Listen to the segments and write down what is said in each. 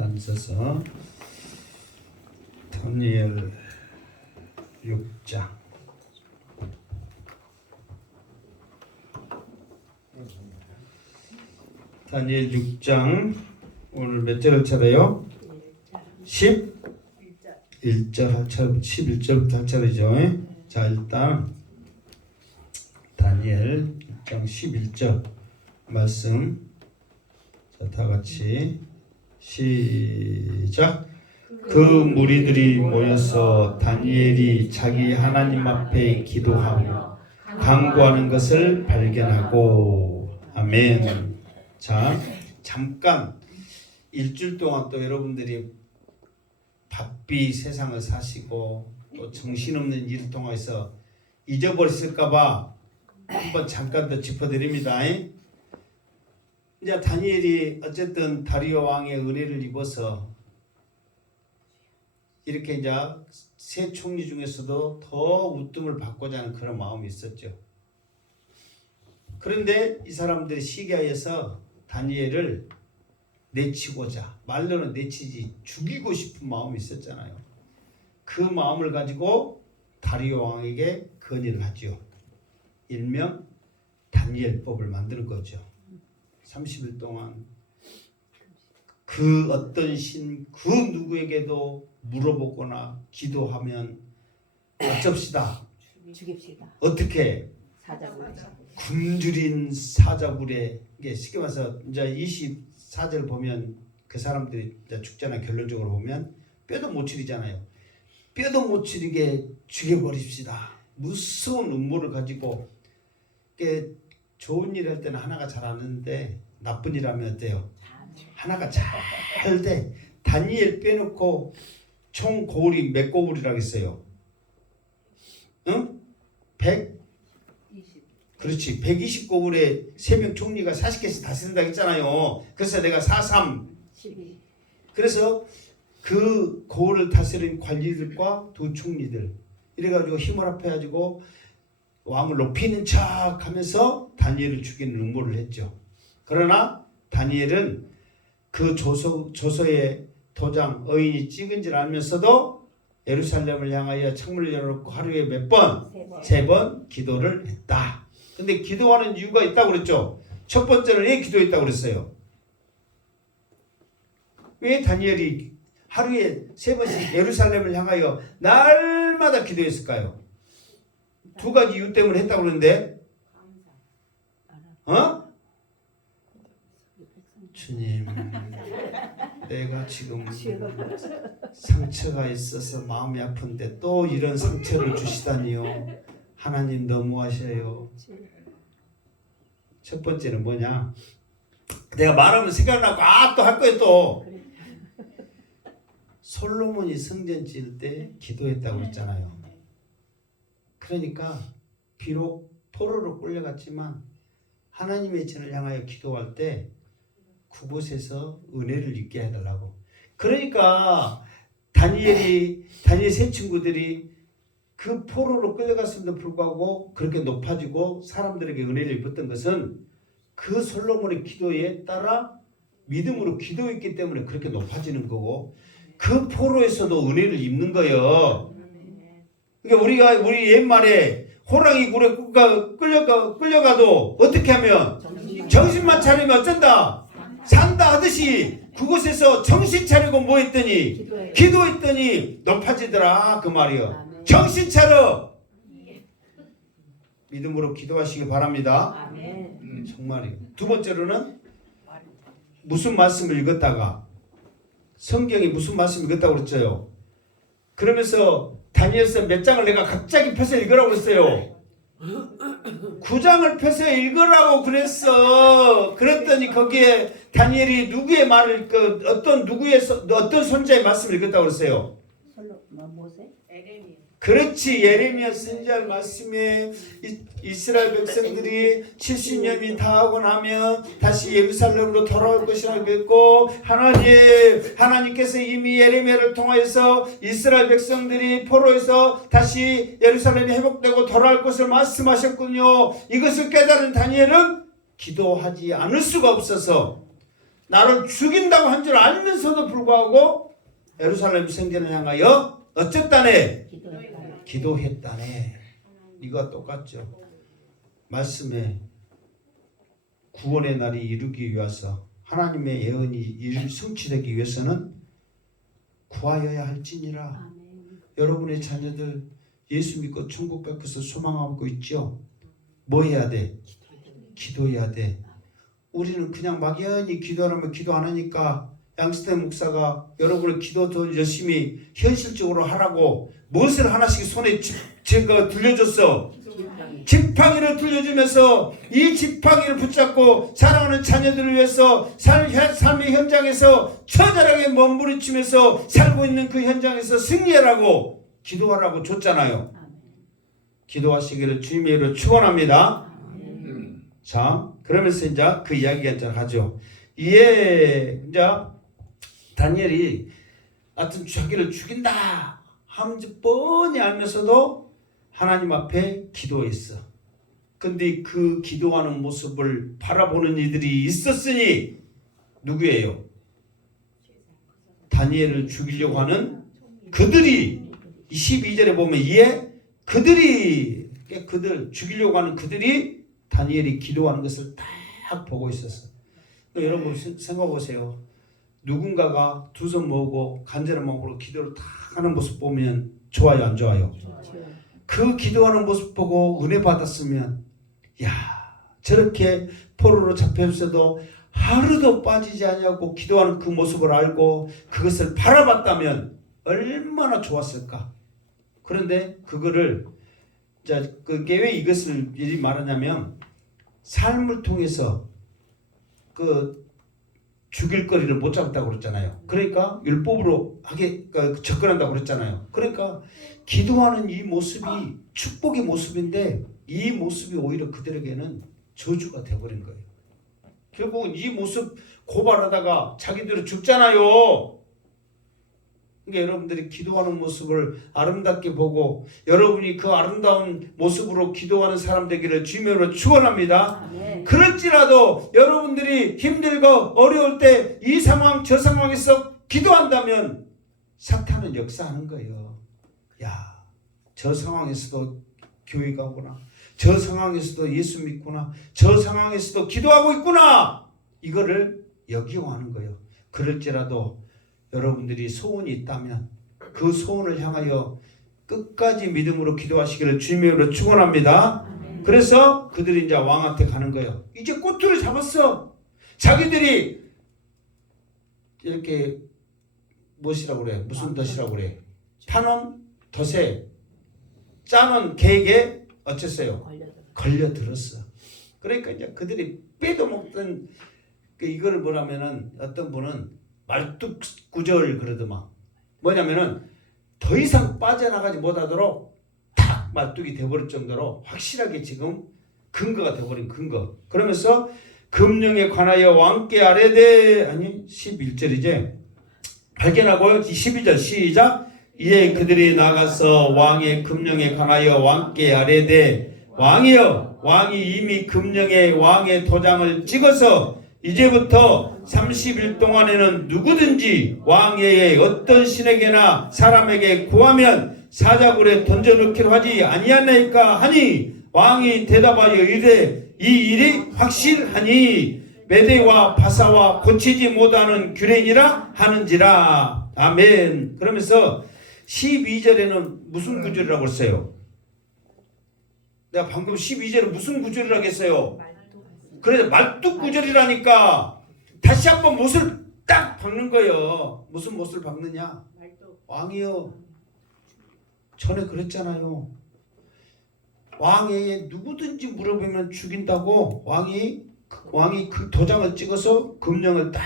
단서서 다니엘 6장. 다니엘 6장 오늘 몇 절을 차례요? 11절 할 차례, 11절부터 할 차례죠. 자, 일단 다니엘 6장 11절 말씀, 자, 다 같이 시작. 그 무리들이 모여서 다니엘이 자기 하나님 앞에 기도하며 간구하는 것을 발견하고, 아멘. 자, 잠깐 일주일 동안 또 여러분들이 바삐 세상을 사시고 또 정신없는 일을 통해서 잊어버렸을까봐 한번 잠깐 더 짚어드립니다. 이제 다니엘이 어쨌든 다리오 왕의 은혜를 입어서 이렇게 이제 세 총리 중에서도 더 우뜸을 받고자 하는 그런 마음이 있었죠. 그런데 이 사람들이 시기하여서 다니엘을 내치고자, 말로는 내치지 죽이고 싶은 마음이 있었잖아요. 그 마음을 가지고 다리오 왕에게 건의를 하죠. 일명 다니엘법을 만드는 거죠. 30일 동안 그 어떤 신, 그 누구에게도 물어보거나 기도하면 어쩝시다. 죽입시다. 어떻게? 사자굴에. 굶주린 사자굴에, 이게 쉽게 말해서 이제 24절 보면 그 사람들이 이제 죽잖아요. 결론적으로 보면 뼈도 못 추리잖아요. 뼈도 못 추리게 죽여버립시다. 무서운 음모를 가지고, 이게 좋은 일 할 때는 하나가 잘 안 하는데 나쁜 일 하면 어때요? 하나가 잘 돼. 다니엘 빼놓고 총 고울이 몇 고울이라고 했어요? 응? 120. 그렇지. 120고울에 3명 총리가 40개씩 다스린다고 했잖아요. 그래서 내가 43. 12. 그래서 그 고울을 다스린 관리들과 두 총리들 이래가지고 힘을 합해가지고 왕을 높이는 척 하면서 다니엘을 죽이는 음모를 했죠. 그러나 다니엘은 그 조서에 도장 어인이 찍은 줄 알면서도 예루살렘을 향하여 창문을 열어놓고 하루에 몇 번? 3번 기도를 했다. 근데 기도하는 이유가 있다고 그랬죠. 첫 번째는 왜 기도했다고 그랬어요? 왜 다니엘이 하루에 3번씩 예루살렘을 향하여 날마다 기도했을까요? 두 가지 이유 때문에 했다고 그러는데, 주님, 내가 지금 상처가 있어서 마음이 아픈데 또 이런 상처를 주시다니요. 하나님 너무하셔요. 첫 번째는 뭐냐? 내가 말하면 생각나고 또 할 거예요. 또 솔로몬이 성전 지을 때 기도했다고 했잖아요. 그러니까 비록 포로로 끌려갔지만 하나님의 전을 향하여 기도할 때 그곳에서 은혜를 입게 해달라고. 그러니까 다니엘 세 친구들이 그 포로로 끌려갔음에도 불구하고 그렇게 높아지고 사람들에게 은혜를 입었던 것은 그 솔로몬의 기도에 따라 믿음으로 기도했기 때문에 그렇게 높아지는 거고, 그 포로에서도 은혜를 입는 거예요. 그러니까 우리 옛말에 호랑이 굴에 끌려가도 어떻게 하면 정신만 차리면 어쩐다? 산다 하듯이 그곳에서 정신 차리고 뭐 했더니 기도했더니 높아지더라 그 말이요. 정신 차려. 믿음으로 기도하시기 바랍니다. 정말이요. 두 번째로는 무슨 말씀을 읽었다가, 성경이 무슨 말씀을 읽었다고 그랬어요. 그러면서 다니엘서 몇 장을 내가 갑자기 펴서 읽으라고 그랬어요. 9장을 펴서 읽으라고 그랬어. 그랬더니 거기에 다니엘이 누구의 말을, 어떤 선자의 말씀을 읽었다고 그랬어요. 그렇지, 예레미야 선지자 말씀에 이스라엘 백성들이 70년이 다하고 나면 다시 예루살렘으로 돌아올 것이라고 했고, 하나님께서 이미 예레미야를 통하여서 이스라엘 백성들이 포로에서 다시 예루살렘이 회복되고 돌아올 것을 말씀하셨군요. 이것을 깨달은 다니엘은 기도하지 않을 수가 없어서 나를 죽인다고 한 줄 알면서도 불구하고 예루살렘 성전을 향하여 어쨌다네? 기도했다네. 이거 똑같죠. 말씀에 구원의 날이 이루기 위해서 하나님의 예언이 성취되기 위해서는 구하여야 할지니라. 여러분의 자녀들 예수 믿고 천국 갈 것을 소망하고 있죠. 뭐 해야 돼? 기도해야 돼. 우리는 그냥 막연히 기도하면 기도 안 하니까 양스텐 목사가 여러분의 기도 더 열심히 현실적으로 하라고 무엇을 하나씩 손에 제가 들려줬어. 지팡이를 들려주면서 이 지팡이를 붙잡고 사랑하는 자녀들을 위해서 삶의 현장에서 처절하게 몸부림치면서 살고 있는 그 현장에서 승리하라고 기도하라고 줬잖아요. 기도하시기를 주님의 이름으로 축원합니다. 자, 그러면서 이제 그 이야기가 이제 하죠. 이제 다니엘이 하여튼 자기를 죽인다 하면서 뻔히 알면서도 하나님 앞에 기도했어. 근데 그 기도하는 모습을 바라보는 이들이 있었으니 누구예요? 다니엘을 죽이려고 하는 그들이 12절에 보면 그들 죽이려고 하는 그들이 다니엘이 기도하는 것을 딱 보고 있었어. 여러분 생각해 보세요. 누군가가 두 손 모으고 간절한 마음으로 기도를 딱 하는 모습 보면 좋아요, 안 좋아요? 그 기도하는 모습 보고 은혜 받았으면 야, 저렇게 포로로 잡혀있어도 하루도 빠지지 않냐고 기도하는 그 모습을 알고 그것을 바라봤다면 얼마나 좋았을까. 그런데 그거를 그게 왜 이것을 미리 말하냐면 삶을 통해서 그 죽일 거리를 못 잡았다고 그랬잖아요. 그러니까 율법으로 접근한다고 그랬잖아요. 그러니까 기도하는 이 모습이 축복의 모습인데 이 모습이 오히려 그들에게는 저주가 되어버린 거예요. 결국은 이 모습 고발하다가 자기들은 죽잖아요. 그러니까 여러분들이 기도하는 모습을 아름답게 보고 여러분이 그 아름다운 모습으로 기도하는 사람 되기를 주님으로 축원합니다. 그럴지라도 여러분들이 힘들고 어려울 때 이 상황 저 상황에서 기도한다면 사탄은 역사하는 거예요. 야, 저 상황에서도 교회 가구나. 저 상황에서도 예수 믿구나. 저 상황에서도 기도하고 있구나. 이거를 역이용하는 거예요. 그럴지라도 여러분들이 소원이 있다면 그 소원을 향하여 끝까지 믿음으로 기도하시기를 주님의 이름으로 축원합니다. 그래서 그들이 이제 왕한테 가는 거예요. 이제 꼬투를 잡았어. 자기들이 이렇게 무엇이라고 그래? 무슨 덫이라고 그래? 파는 덫에 짜는 계획에 어쨌어요? 걸려들었어. 그러니까 이제 그들이 빼도 먹던 이거를 뭐라면은 어떤 분은 말뚝구절 그러더만. 뭐냐면은 더 이상 빠져나가지 못하도록 탁 말뚝이 돼버릴 정도로 확실하게 지금 근거가 돼버린 근거. 그러면서 금령에 관하여 왕께 아뢰되 11절이제 발견하고 12절 시작. 이에 그들이 나가서 왕의 금령에 관하여 왕께 아뢰되 왕이여, 왕이 이미 금령에 왕의 도장을 찍어서 이제부터 30일 동안에는 누구든지 왕의 어떤 신에게나 사람에게 구하면 사자굴에 던져넣기로 하지 아니하나이까 하니 왕이 대답하여 이르되 이 일이 확실하니 메대와 바사와 고치지 못하는 규례니라 하는지라. 아멘. 그러면서 12절에는 무슨 구절이라고 했어요? 내가 방금 12절에 무슨 구절이라고 했어요? 그래, 말뚝 구절이라니까. 다시 한번 못을 딱 박는 거예요. 무슨 못을 박느냐? 왕이요, 전에 그랬잖아요. 왕에게 누구든지 물어보면 죽인다고 왕이 그 도장을 찍어서 금령을 딱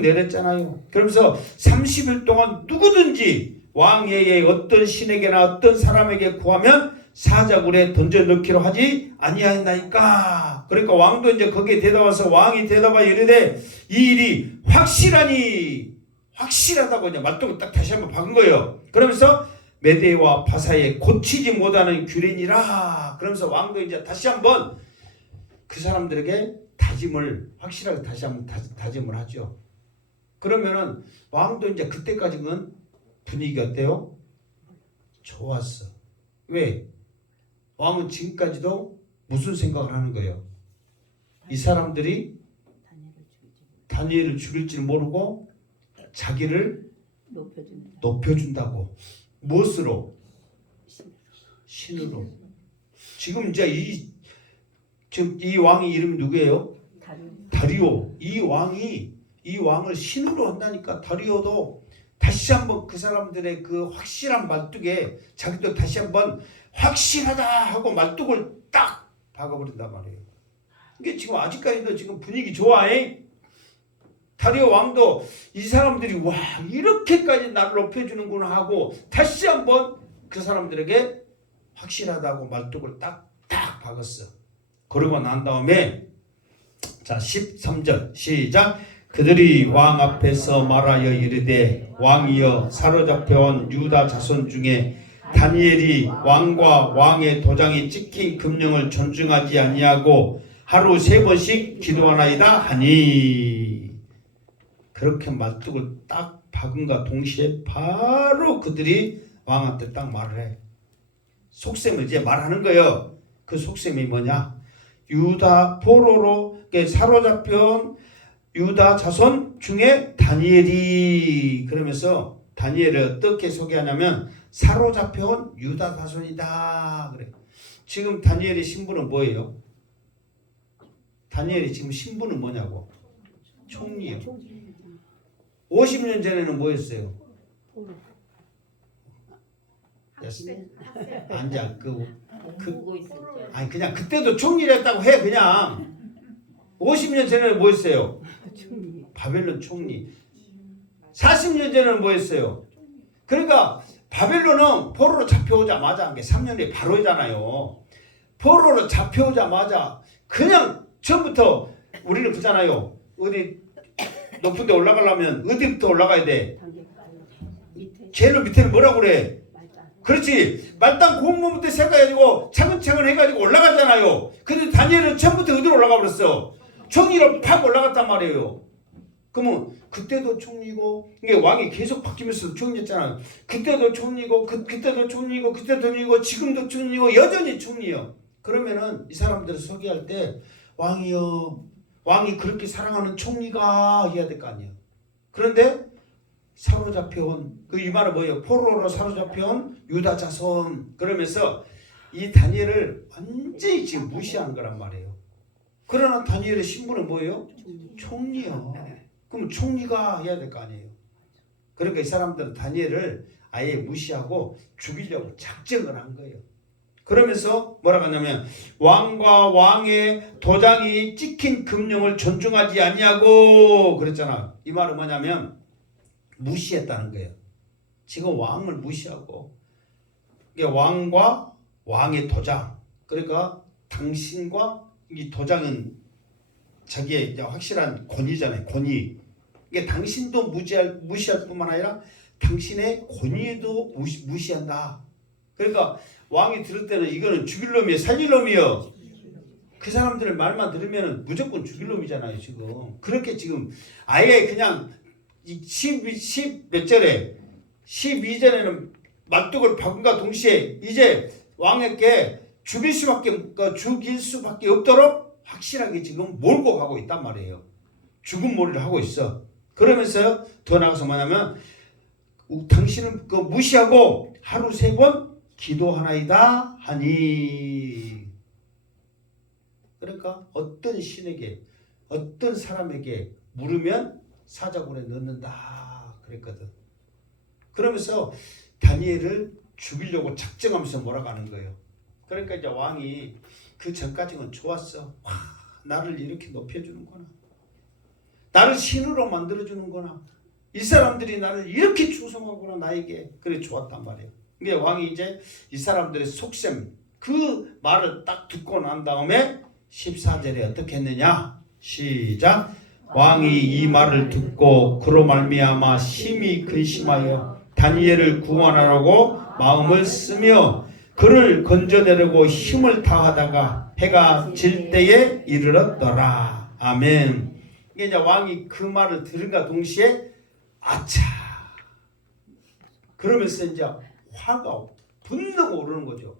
내렸잖아요. 그러면서 30일 동안 누구든지 왕에게 어떤 신에게나 어떤 사람에게 구하면 사자굴에 던져 넣기로 하지 아니하나이까. 그러니까 왕도 이제 거기에 대답해서 왕이 대답하여 이르되 이 일이 확실하니, 확실하다고 이제 말뚝을 딱 다시 한번 박은 거예요. 그러면서 메대와 바사에 고치지 못하는 규례니라. 그러면서 왕도 이제 다시 한번 그 사람들에게 다짐을 확실하게 다시 한번 다짐을 하죠. 그러면은 왕도 이제 그때까지는 분위기가 어때요? 좋았어. 왜? 왕은 지금까지도 무슨 생각을 하는 거예요? 이 사람들이 다니엘을 죽일 줄 모르고 자기를 높여준다고. 무엇으로? 신으로. 지금 이제 이 왕의 이름이 누구예요? 다리오. 이 왕을 신으로 한다니까. 다리오도 다시 한번 그 사람들의 그 확실한 말뚝에 자기도 다시 한번 확실하다 하고 말뚝을 딱 박아버린단 말이에요. 이게 지금 아직까지도 지금 분위기 좋아해. 다리오 왕도 이 사람들이 와 이렇게까지 나를 높여주는구나 하고 다시 한번 그 사람들에게 확실하다고 말뚝을 딱 박았어. 그러고 난 다음에 자 13절 시작. 그들이 왕 앞에서 말하여 이르되 왕이여 사로잡혀온 유다 자손 중에 다니엘이 왕과 왕의 도장이 찍힌 금령을 존중하지 아니하고 하루 3번씩 기도하나이다 하니. 그렇게 말뚝을 딱 박은과 동시에 바로 그들이 왕한테 딱 말을 해. 속셈을 이제 말하는 거예요. 그 속셈이 뭐냐? 유다 포로로 사로잡혀온 유다 자손 중에 다니엘이, 그러면서 다니엘을 어떻게 소개하냐면 사로잡혀온 유다 자손이다 그래. 지금 다니엘의 신분은 뭐예요? 다니엘이 지금 신분은 뭐냐고? 총리예요. 50년 전에는 뭐였어요? 앉아 아니 그냥 그때도 총리랬다고 해. 그냥 50년 전에는 뭐였어요? 바벨론 총리. 40년 전에는 뭐였어요? 그러니까 바벨론은 포로로 잡혀오자마자 3년에 바로잖아요. 포로로 잡혀오자마자 그냥 처음부터 우리는 그잖아요. 어디 높은 데 올라가려면 어디부터 올라가야 돼? 제일 밑에는 뭐라고 그래? 그렇지. 말단 공문부터 시작해가지고 차근차근 해가지고 올라가잖아요. 근데 다니엘은 처음부터 어디로 올라가 버렸어? 총리로 팍 올라갔단 말이에요. 그러면 그때도 총리고, 이게 왕이 계속 바뀌면서 총리였잖아요. 그때도 총리고, 그때도 총리고, 그때도 총리고, 지금도 총리고, 여전히 총리요. 그러면은 이 사람들을 소개할 때 왕이요, 왕이 그렇게 사랑하는 총리가 해야 될 거 아니에요. 그런데 사로잡혀온, 그 이 말은 뭐예요? 포로로 사로잡혀온 유다 자손. 그러면서 이 다니엘을 완전히 지금 무시한 거란 말이에요. 그러나 다니엘의 신분은 뭐예요? 총리요. 그럼 총리가 해야 될 거 아니에요. 그러니까 이 사람들은 다니엘을 아예 무시하고 죽이려고 작정을 한 거예요. 그러면서 뭐라고 하냐면 왕과 왕의 도장이 찍힌 금령을 존중하지 아니하고 그랬잖아. 이 말은 뭐냐면 무시했다는 거예요. 지금 왕을 무시하고, 이게 왕과 왕의 도장, 그러니까 당신과 이 도장은 자기의 확실한 권위잖아요. 권위. 이게 당신도 무시할 뿐만 아니라 당신의 권위도 무시한다. 그러니까 왕이 들을 때는 이거는 죽일 놈이에요, 살릴 놈이에요. 그 사람들의 말만 들으면 무조건 죽일 놈이잖아요. 지금 그렇게 지금 아예 그냥 10몇 절에 12절에는 말뚝을 박은과 동시에 이제 왕에게 죽일 수밖에 없도록 확실하게 지금 몰고 가고 있단 말이에요. 죽은 몰이를 하고 있어. 그러면서 더 나가서 뭐냐면 당신은 그 무시하고 하루 3번 기도하나이다 하니. 그러니까 어떤 신에게, 어떤 사람에게 물으면 사자굴에 넣는다 그랬거든. 그러면서 다니엘을 죽이려고 작정하면서 몰아가는 거예요. 그러니까 이제 왕이 그 전까지는 좋았어. 와, 나를 이렇게 높여주는구나. 나를 신으로 만들어주는구나. 이 사람들이 나를 이렇게 충성하구나 나에게. 그래 좋았단 말이에요. 근데 왕이 이제 이 사람들의 속셈, 그 말을 딱 듣고 난 다음에 14절에 어떻게 했느냐. 시작. 왕이 이 말을 듣고 그로 말미암아 심히 근심하여 다니엘을 구원하라고 마음을 쓰며 그를 건져내려고 힘을 다하다가 해가 질 때에 이르렀더라. 아멘. 이게 이제 왕이 그 말을 들은가 동시에 아차. 그러면서 이제 화가 분노가 오르는 거죠.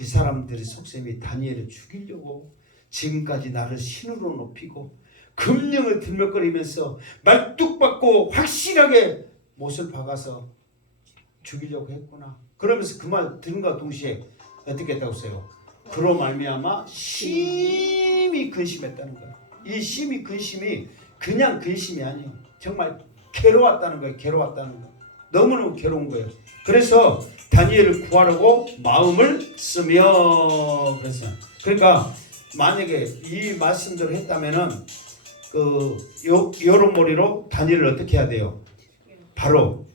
이 사람들이 속셈이 다니엘을 죽이려고 지금까지 나를 신으로 높이고 금령을 들먹거리면서 말뚝박고 확실하게 못을 박아서 죽이려고 했구나. 그러면서 그 말 들은과 동시에 어떻게 했다고 써요? 그로 말미암아 심히 근심했다는 거예요. 이 심히 근심이 그냥 근심이 아니에요. 정말 괴로웠다는 거예요. 괴로웠다는 거예요. 너무너무 괴로운 거예요. 그래서 다니엘을 구하려고 마음을 쓰며 그랬어요. 그러니까 만약에 이 말씀대로 했다면은 여론몰이로 다니엘을 어떻게 해야 돼요? 바로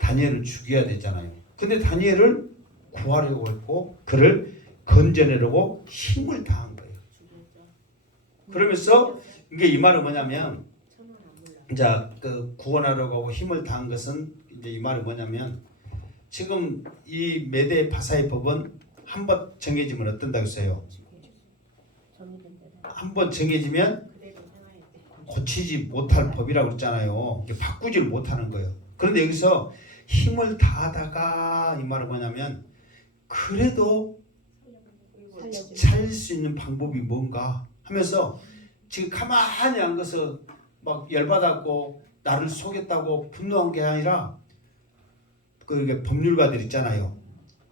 다니엘을 죽여야 되잖아요. 근데 다니엘을 구하려고 했고 그를 건져내려고 힘을 다한 거예요. 그러면서 이게 이 말은 뭐냐면 이제 그 구원하려고 하고 힘을 다한 것은 이제 이 말은 뭐냐면 지금 이 메대 바사의 법은 한번 정해지면 어떤다고 했어요? 한번 정해지면 고치지 못할 법이라고 그랬잖아요. 바꾸지를 못하는 거예요. 그런데 여기서 힘을 다하다가 이 말은 뭐냐면 그래도 살릴 수 있는 방법이 뭔가 하면서 지금 가만히 앉아서 막 열받았고 나를 속였다고 분노한 게 아니라 그 법률가들 있잖아요.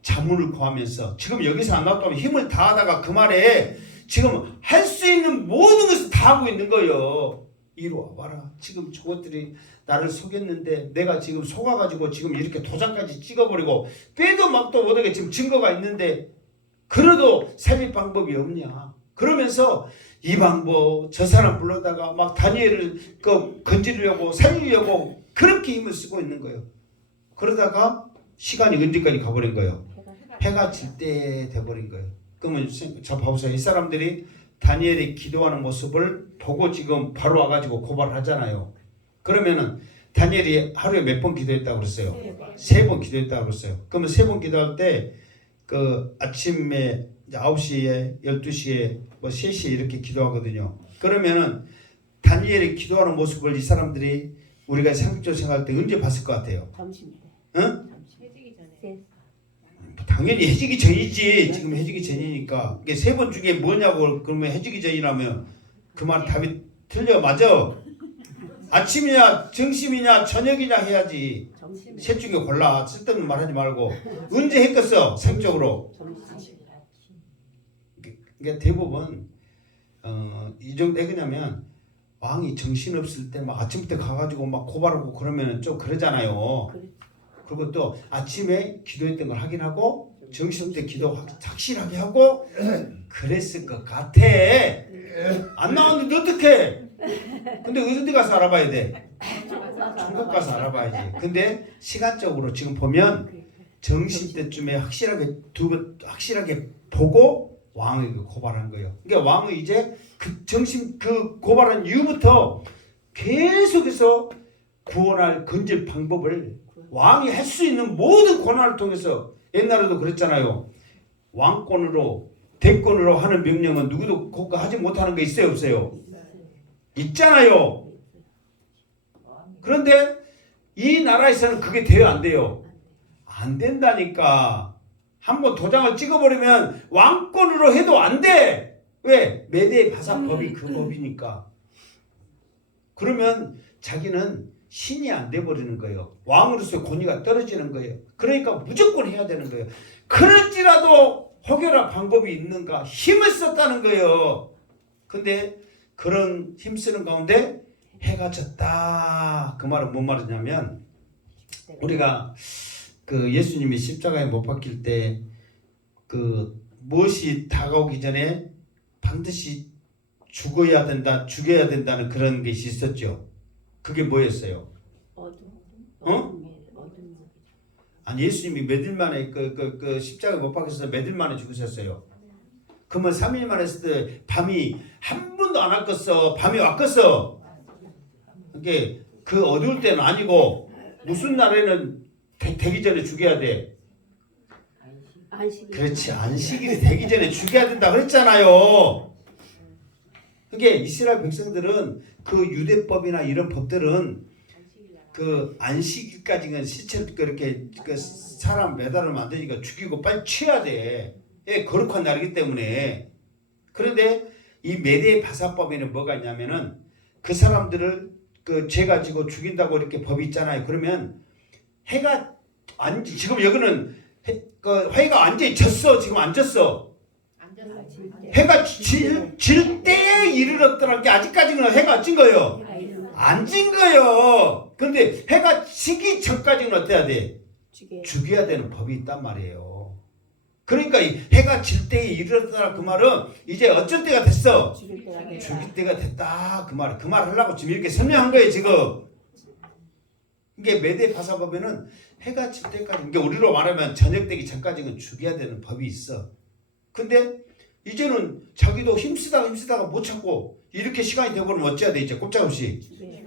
자문을 구하면서 지금 여기서 안 나왔다면 힘을 다하다가 그 말에 지금 할 수 있는 모든 것을 다 하고 있는 거예요. 이리 와봐라. 지금 저것들이 나를 속였는데 내가 지금 속아가지고 지금 이렇게 도장까지 찍어버리고 빼도 막도 못하게 지금 증거가 있는데 그래도 살릴 방법이 없냐. 그러면서 이 방법 저 사람 불러다가 막 다니엘을 건지려고 살리려고 그렇게 힘을 쓰고 있는 거예요. 그러다가 시간이 언제까지 가버린 거예요? 해가 질 때 돼버린 거예요. 그러면 자 봐보세요. 이 사람들이 다니엘이 기도하는 모습을 보고 지금 바로 와가지고 고발을 하잖아요. 그러면은 다니엘이 하루에 몇 번 기도했다고 그랬어요? 3번 기도했다고 그랬어요. 그러면 3번 기도할 때 그 아침에 9시에 12시에 뭐 3시에 이렇게 기도하거든요. 그러면은 다니엘이 기도하는 모습을 이 사람들이 우리가 상식적으로 생각할 때 언제 봤을 것 같아요? 점심 때. 응? 해지기 전에. 당연히 해지기 전이지. 지금 해지기 전이니까. 이게 3번 중에 뭐냐고 그러면 해지기 전이라면 그 말 답이 틀려. 맞아. 아침이냐 점심이냐 저녁이냐 해야지. 점심에. 셋 중에 골라. 쓸데없는 말 하지 말고. 언제 했겠어 상적으로. 그러니까 대부분 이 정도 해그냐면 왕이 정신없을 때 막 아침부터 가가지고 막 고발하고 그러면 좀 그러잖아요. 그리고 또 아침에 기도했던 걸 확인하고 정신없을 때 기도 확실하게 하고 그랬을 것 같아. 안 나왔는데 어떡해. 근데 어디 가서 알아봐야 돼? 중국 가서 알아봐야지. 근데 시간적으로 지금 보면 정시때쯤에 확실하게 확실하게 보고 왕에게 고발한 거예요. 그러니까 왕은 이제 그 고발한 이후부터 계속해서 구원할 건질 방법을 왕이 할 수 있는 모든 권한을 통해서 옛날에도 그랬잖아요. 왕권으로 대권으로 하는 명령은 누구도 하지 못하는 게 있어요, 없어요? 있잖아요. 그런데 이 나라에서는 그게 돼요, 안 돼요? 안 된다니까. 한번 도장을 찍어버리면 왕권으로 해도 안 돼. 왜? 메대 바사법이 그 법이니까. 그러면 자기는 신이 안 돼버리는 거예요. 왕으로서 권위가 떨어지는 거예요. 그러니까 무조건 해야 되는 거예요. 그럴지라도 혹여나 방법이 있는가 힘을 썼다는 거예요. 근데 그런 힘쓰는 가운데 해가 졌다. 그 말은 뭔 말이냐면 우리가 그 예수님이 십자가에 못 박힐 때 그 무엇이 다가오기 전에 반드시 죽어야 된다는 그런 것이 있었죠. 그게 뭐였어요? 아니 예수님이 몇일 만에 그 십자가에 못 박혀서 몇일 만에 죽으셨어요. 그러면 3일 만에 했을 때 밤이 한 번도 안 왔겠어. 밤이 왔겠어. 그게 그 어두울 때는 아니고 무슨 날에는 되기 전에 죽여야 돼. 그렇지. 안식일이 되기 전에 죽여야 된다 그랬잖아요. 그게 이스라엘 백성들은 그 유대법이나 이런 법들은 그 안식일까지는 시체를 그렇게 그 사람 매달을 만드니까 죽이고 빨리 취해야 돼. 예, 거룩한 날이기 때문에. 그런데 이 메대 바사법에는 뭐가 있냐면은 그 사람들을 그 죄 가지고 죽인다고 이렇게 법이 있잖아요. 그러면 해가 지금 여기는 해가 완전히 졌어. 지금 안 졌어. 해가 질 때에 이르렀더라는 게 아직까지는 해가 진 거예요. 안 진 거예요. 근데 해가 지기 전까지는 어때야 돼? 죽여야 되는 법이 있단 말이에요. 그러니까 이 해가 질 때에 이르렀더라 그 말은 이제 어쩔 때가 됐어. 죽일 때가 됐다 그 말. 그 말 하려고 지금 이렇게 설명한 거예요 지금. 이게 메대 바사법에는 해가 질 때까지, 이게 우리로 말하면 저녁 되기 전까지는 죽여야 되는 법이 있어. 근데 이제는 자기도 힘쓰다가 못 찾고 이렇게 시간이 되고는 어찌해야 돼? 이제 꼼짝없이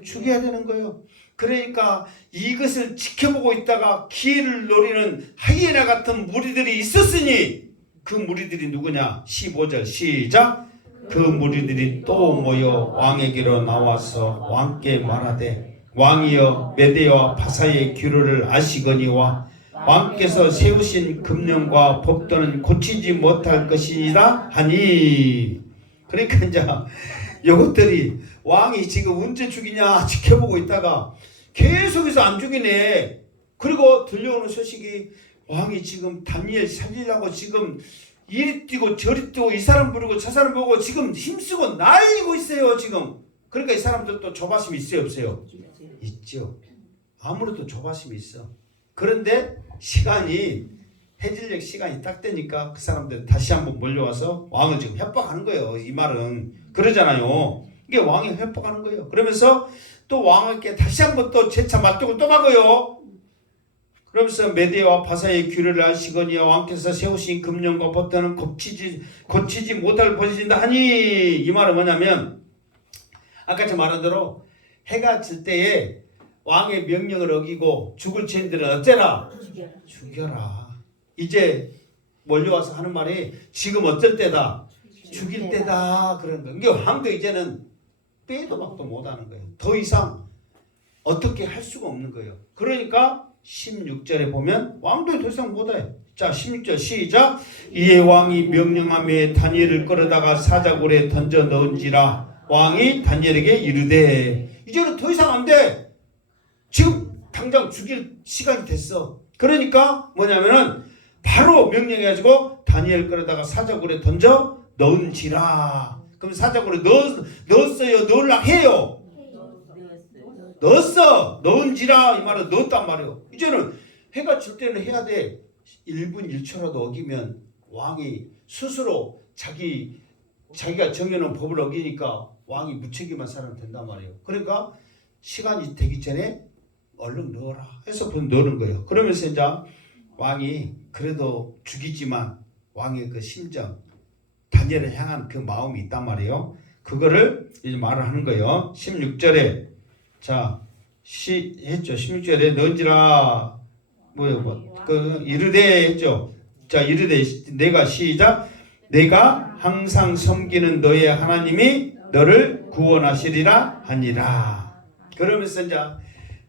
죽여야 되는 거예요. 그러니까 이것을 지켜보고 있다가 기회를 노리는 하이에나 같은 무리들이 있었으니 그 무리들이 누구냐? 15절 시작. 그 무리들이 또 모여 왕에게로 나와서 왕께 말하되 왕이여 메대와 바사의 규례를 아시거니와 왕께서 세우신 금령과 법도는 고치지 못할 것이니라 하니. 그러니까 이제 이것들이 왕이 지금 언제 죽이냐 지켜보고 있다가 계속해서 안 죽이네. 그리고 들려오는 소식이 왕이 지금 다니엘 살리려고 지금 이리 뛰고 저리 뛰고 이 사람 부르고 저 사람 보고 지금 힘쓰고 날리고 있어요 지금. 그러니까 이 사람들도 조바심이 있어요 없어요? 있죠. 아무래도 조바심이 있어. 그런데 시간이 해질녘 시간이 딱 되니까 그 사람들 다시 한번 몰려와서 왕을 지금 협박하는 거예요. 이 말은 그러잖아요. 이게 왕이 협박하는 거예요. 그러면서 또 왕에게 다시 한번 또 재차 맞대고 또 가고요. 그러면서 메대와 바사의 규례를 아시거니와 왕께서 세우신 금령과 법도는 고치지 못할 것이다 하니. 이 말은 뭐냐면 아까 제가 말한 대로 해가 질 때에 왕의 명령을 어기고 죽을 죄인들은 어째라? 죽여라. 이제 몰려와서 하는 말이 지금 어쩔 때다? 죽일 때다. 그런 거예요. 이게 왕도 이제는 빼도 박도 못하는 거예요. 더 이상 어떻게 할 수가 없는 거예요. 그러니까 16절에 보면 왕도 더 이상 못해. 자 16절 시작. 이에 왕이 명령하며 다니엘을 끌어다가 사자굴에 던져 넣은지라. 왕이 다니엘에게 이르되 이제는 더 이상 안 돼. 지금 당장 죽일 시간이 됐어. 그러니까 뭐냐면은 바로 명령해가지고 다니엘 끌어다가 사자굴에 던져 넣은지라. 그럼 사자굴에 넣었어요? 넣으려고 해요? 넣었어. 넣은지라. 이 말은 넣었단 말이에요. 이제는 해가 질 때는 해야 돼. 1분 1초라도 어기면 왕이 스스로 자기가 정해놓은 법을 어기니까 왕이 무책임한 사람이 된단 말이에요. 그러니까 시간이 되기 전에 얼른 넣어라 해서 넣는 거예요. 그러면서 이제 왕이 그래도 죽이지만 왕의 그 심정, 다니엘을 향한 그 마음이 있단 말이에요. 그거를 이제 말을 하는 거예요. 16절에 자 했죠. 16절에 넣은지라 이르되 했죠. 자 이르되 내가 시작. 내가 항상 섬기는 너의 하나님이 너를 구원하시리라 하니라. 그러면서 이제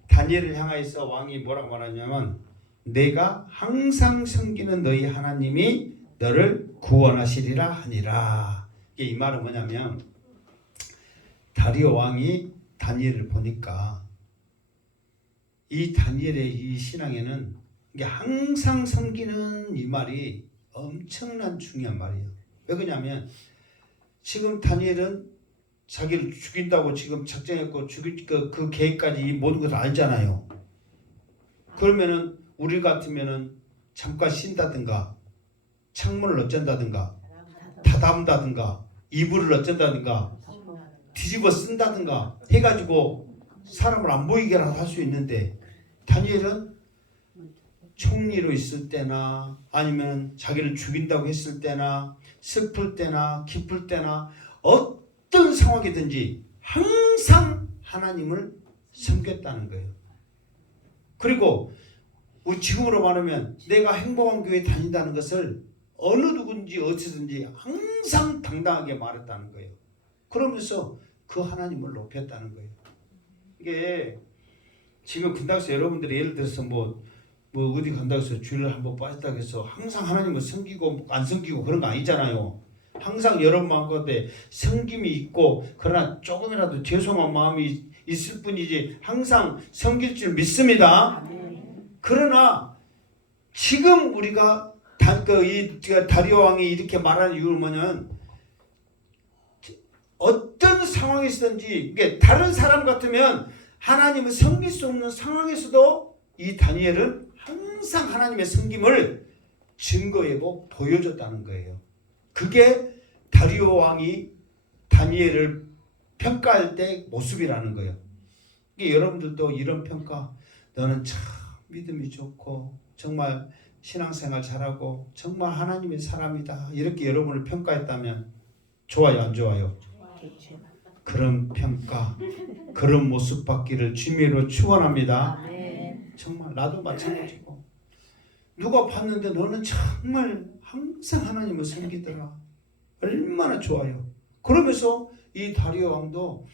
다니엘을 향하여서 왕이 뭐라고 말하냐면 내가 항상 섬기는 너희 하나님이 너를 구원하시리라 하니라. 이 말은 뭐냐면 다리오 왕이 다니엘을 보니까 이 다니엘의 이 신앙에는 이게 항상 섬기는 이 말이 엄청난 중요한 말이에요. 왜 그러냐면 지금 다니엘은 자기를 죽인다고 지금 작정했고 죽일 그 계획까지 이 모든 것을 알잖아요. 그러면은 우리 같으면은 잠깐 쉰다든가 창문을 어쩐다든가 닫아온다든가 이불을 어쩐다든가 뒤집어 쓴다든가 해가지고 사람을 안 보이게라도 할 수 있는데 다니엘은 총리로 있을 때나 아니면 자기를 죽인다고 했을 때나 슬플 때나 기쁠 때나 어떤 상황이든지 항상 하나님을 섬겼다는 거예요. 그리고 우리 지금으로 말하면 내가 행복한 교회에 다닌다는 것을 어느 누군지 어디든지 항상 당당하게 말했다는 거예요. 그러면서 그 하나님을 높였다는 거예요. 이게 지금 간다고 해서 여러분들이 예를 들어서 뭐 어디 간다고 해서 주일날 한번 빠졌다고 해서 항상 하나님을 섬기고 안 섬기고 그런 거 아니잖아요. 항상 여러분 마음 가운데 섬김이 있고 그러나 조금이라도 죄송한 마음이 있을 뿐이지 항상 섬길 줄 믿습니다. 그러나 지금 우리가 다리오 왕이 이렇게 말하는 이유는 뭐냐면 어떤 상황에서든지 다른 사람 같으면 하나님을 섬길 수 없는 상황에서도 이 다니엘은 항상 하나님의 섬김을 증거하고 보여줬다는 거예요. 그게 다리오 왕이 다니엘을 평가할 때 모습이라는 거예요. 여러분들도 이런 평가, 너는 참 믿음이 좋고 정말 신앙생활 잘하고 정말 하나님의 사람이다, 이렇게 여러분을 평가했다면 좋아요, 안 좋아요? 그런 평가, 그런 모습 받기를 주님으로 축원합니다. 정말 나도 마찬가지고 누가 봤는데 너는 정말 항상 하나님을 섬기더라, 얼마나 좋아요. 그러면서 이 다리오 왕도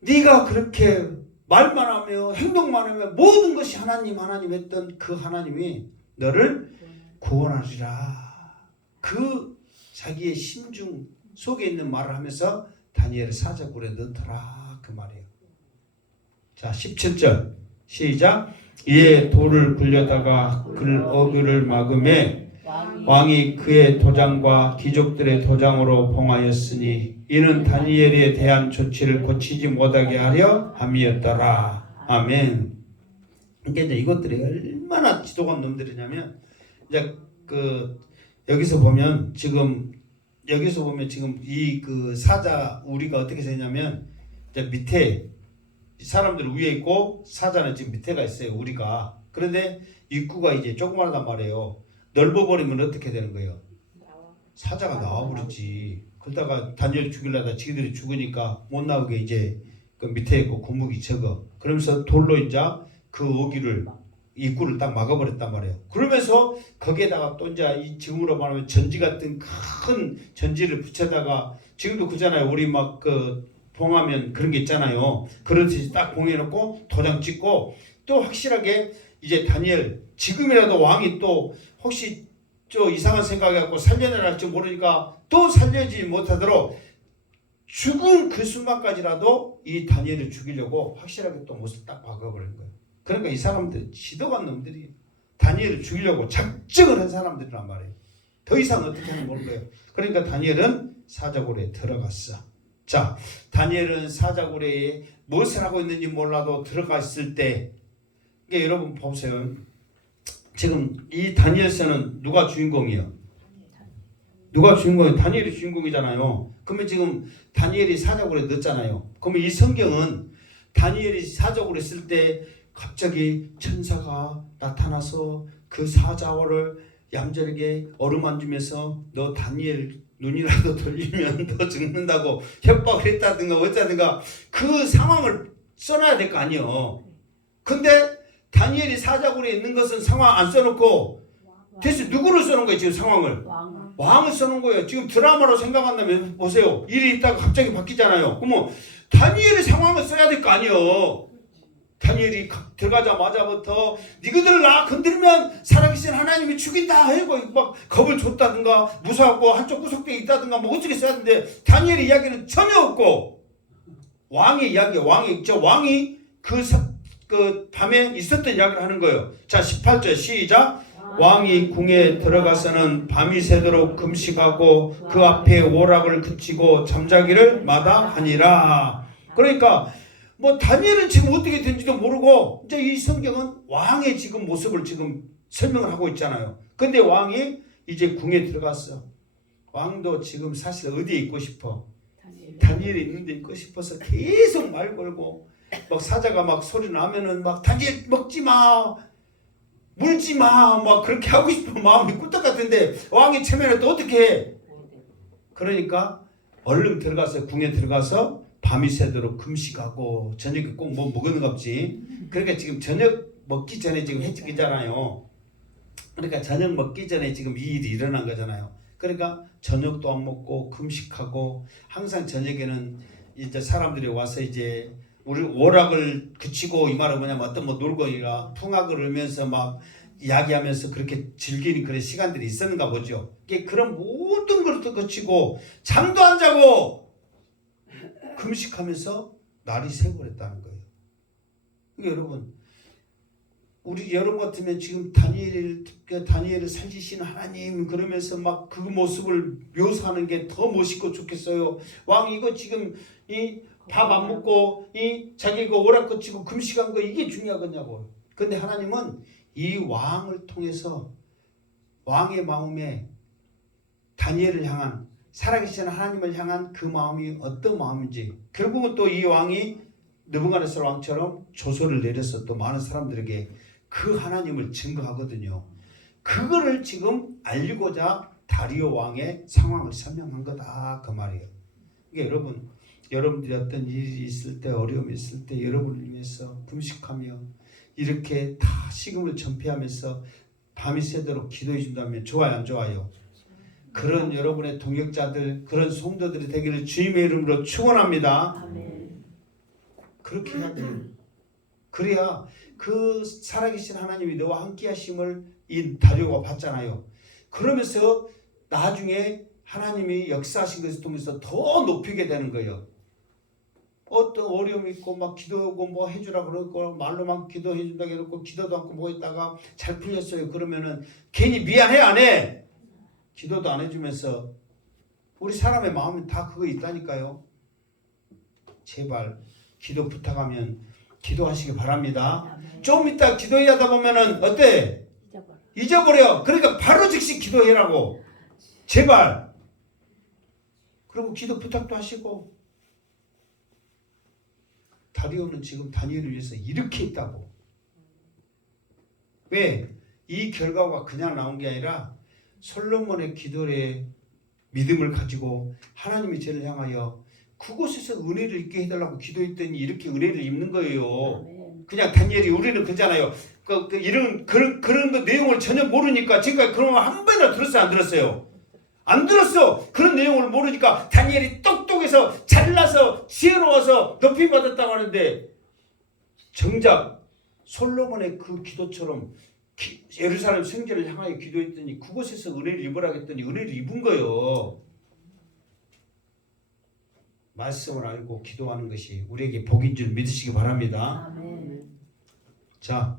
네가 그렇게 말만 하며 행동만 하며 모든 것이 하나님 했던 그 하나님이 너를 구원하리라, 그 자기의 심중 속에 있는 말을 하면서 다니엘을 사자굴에 넣더라, 그 말이에요. 자, 17절 시작. 이에 돌을 굴려다가 그 어귀를 막음에 왕이 그의 도장과 귀족들의 도장으로 봉하였으니 이는 다니엘에 대한 조치를 고치지 못하게 하려 함이었더라. 아멘. 그러니까 이제 이것들이 얼마나 지독한 놈들이냐면 이제 여기서 보면 지금 이 그 사자 우리가 어떻게 되냐면 이제 밑에 사람들 위에 있고 사자는 지금 밑에가 있어요, 우리가. 그런데 입구가 이제 조그마하단 말이에요. 넓어버리면 어떻게 되는 거예요? 사자가 나와버리지. 그러다가 다니엘 죽이려다 지들이 죽으니까 못 나오게 이제 그 밑에 있고 군묵이 적어. 그러면서 돌로 이제 그 입구를 딱 막아버렸단 말이에요. 그러면서 거기에다가 또 이제 이 지금으로 말하면 전지 같은 큰 전지를 붙여다가, 지금도 그잖아요. 우리 막 봉하면 그런 게 있잖아요. 그렇듯이 딱 봉해놓고 도장 찍고, 또 확실하게 이제 다니엘 지금이라도 왕이 또 혹시 저 이상한 생각해갖고 살려내랄지 모르니까 또 살려지 못하도록 죽은 그 순간까지라도 이 다니엘을 죽이려고 확실하게 또 못을 딱 박아버린 거예요. 그러니까 이 사람들 지독한 놈들이 다니엘을 죽이려고 작정을 한 사람들이란 말이에요. 더 이상 어떻게 하는 모르는 거예요. 그러니까 다니엘은 사자굴에 들어갔어. 자, 다니엘은 사자굴에 무엇을 하고 있는지 몰라도 들어갔을 때, 여러분 보세요. 지금 이 다니엘서는 누가 주인공이에요? 누가 주인공이에요? 다니엘이 주인공이잖아요. 그러면 지금 다니엘이 사자굴에 넣었잖아요. 그러면 이 성경은 다니엘이 사자굴에 있을 때 갑자기 천사가 나타나서 그 사자를 얌전하게 어루만지면서 너 다니엘 눈이라도 돌리면 너 죽는다고 협박을 했다든가 어쩌든가 그 상황을 써놔야 될 거 아니에요. 근데 다니엘이 사자굴에 있는 것은 상황 안 써놓고 대체 누구를 써놓은 거예요? 지금 상황을 왕을 써놓은 거예요. 지금 드라마로 생각한다면 보세요. 일이 있다가 갑자기 바뀌잖아요. 그러면 다니엘의 상황을 써야 될 거 아니에요. 다니엘이 들어가자마자부터 니그들 나 건드리면 살아계신 하나님이 죽인다 하고 막 겁을 줬다든가 무서워하고 한쪽 구석에 있다든가 뭐 어떻게 써야 되는데 다니엘의 이야기는 전혀 없고 왕의 이야기, 왕이 그 밤에 있었던 이야기를 하는 거예요. 자, 18절 시작. 왕이 궁에 들어가서는 밤이 새도록 금식하고 그 앞에 오락을 그치고 잠자기를 마다하니라. 그러니까 뭐 다니엘은 지금 어떻게 된지도 모르고 이제 이 성경은 왕의 지금 모습을 지금 설명을 하고 있잖아요. 근데 왕이 이제 궁에 들어갔어. 왕도 지금 사실 어디에 있고 싶어? 다니엘이 있는 데 있고 싶어서 계속 말 걸고 막 사자가 막 소리 나면은 막 다니엘 먹지 마, 물지 마, 막 그렇게 하고 싶은 마음이 꿀떡 같은데 왕이 체면에 또 어떻게 해? 그러니까 얼른 들어가서 궁에 들어가서 밤이 새도록 금식하고 저녁에 꼭 뭐 먹었는가 보지. 그러니까 지금 저녁 먹기 전에 지금 해지기잖아요. 그러니까 저녁 먹기 전에 지금 이 일이 일어난 거잖아요. 그러니까 저녁도 안 먹고 금식하고 항상 저녁에는 이제 사람들이 와서 이제 우리 오락을 그치고 이 말은 뭐냐면 어떤 뭐 놀거리가 풍악을 울면서 막 이야기하면서 그렇게 즐기는 그런 시간들이 있었는가 보죠. 이게 그런 모든 것도 그치고 잠도 안 자고 금식하면서 날이 새고 그랬다는 거예요. 그러니까 여러분, 우리 여러분 같으면 지금 다니엘을 살리시는 하나님 그러면서 막 그 모습을 묘사하는 게 더 멋있고 좋겠어요. 왕 이거 지금 이 밥 안 먹고 이 자기 그 오락 거치고 금식한 거 이게 중요하겠냐고. 근데 하나님은 이 왕을 통해서 왕의 마음에 다니엘을 향한 살아계신 하나님을 향한 그 마음이 어떤 마음인지, 결국은 또 이 왕이 느부갓네살 왕처럼 조서를 내려서 또 많은 사람들에게 그 하나님을 증거하거든요. 그거를 지금 알리고자 다리오 왕의 상황을 설명한 거다 그 말이에요. 그러니까 여러분들이 어떤 일이 있을 때, 어려움이 있을 때 여러분을 위해서 금식하며 이렇게 다 식음을 전폐하면서 밤이 새도록 기도해 준다면 좋아요, 안 좋아요? 그런 여러분의 동역자들, 그런 성도들이 되기를 주님의 이름으로 축원합니다. 아멘. 그렇게 해야 돼요. 그래야 그 살아계신 하나님이 너와 함께 하심을 이 다리오가 봤잖아요. 그러면서 나중에 하나님이 역사하신 것을 통해서 더 높이게 되는 거예요. 어떤 어려움이 있고 막 기도하고 뭐 해주라 그러고 말로만 기도해 준다 그러고 기도도 않고 뭐 했다가 잘 풀렸어요. 그러면은 괜히 미안해 안 해? 기도도 안 해주면서 우리 사람의 마음은 다 그거 있다니까요. 제발 기도 부탁하면 기도하시기 바랍니다. 아멘. 좀 이따 기도해야 하다 보면은 어때? 잊어버려. 그러니까 바로 즉시 기도해라고. 제발. 그리고 기도 부탁도 하시고. 다리오는 지금 다니엘을 위해서 이렇게 했다고. 왜? 이 결과가 그냥 나온 게 아니라 솔로몬의 기도에 믿음을 가지고 하나님이 저를 향하여 그곳에서 은혜를 입게 해달라고 기도했더니 이렇게 은혜를 입는 거예요. 아멘. 그냥 다니엘이 우리는 그잖아요. 이런 그런 거 내용을 전혀 모르니까 지금까지 그런 거 한 번이나 들었어요, 안 들었어요? 안 들었어. 그런 내용을 모르니까 다니엘이 똑똑해서 잘나서 지혜로워서 높임 받았다고 하는데 정작 솔로몬의 그 기도처럼 예루살렘 성전을 향하여 기도했더니 그곳에서 은혜를 입으라 했더니 은혜를 입은 거예요. 말씀을 알고 기도하는 것이 우리에게 복인 줄 믿으시기 바랍니다. 아멘. 자,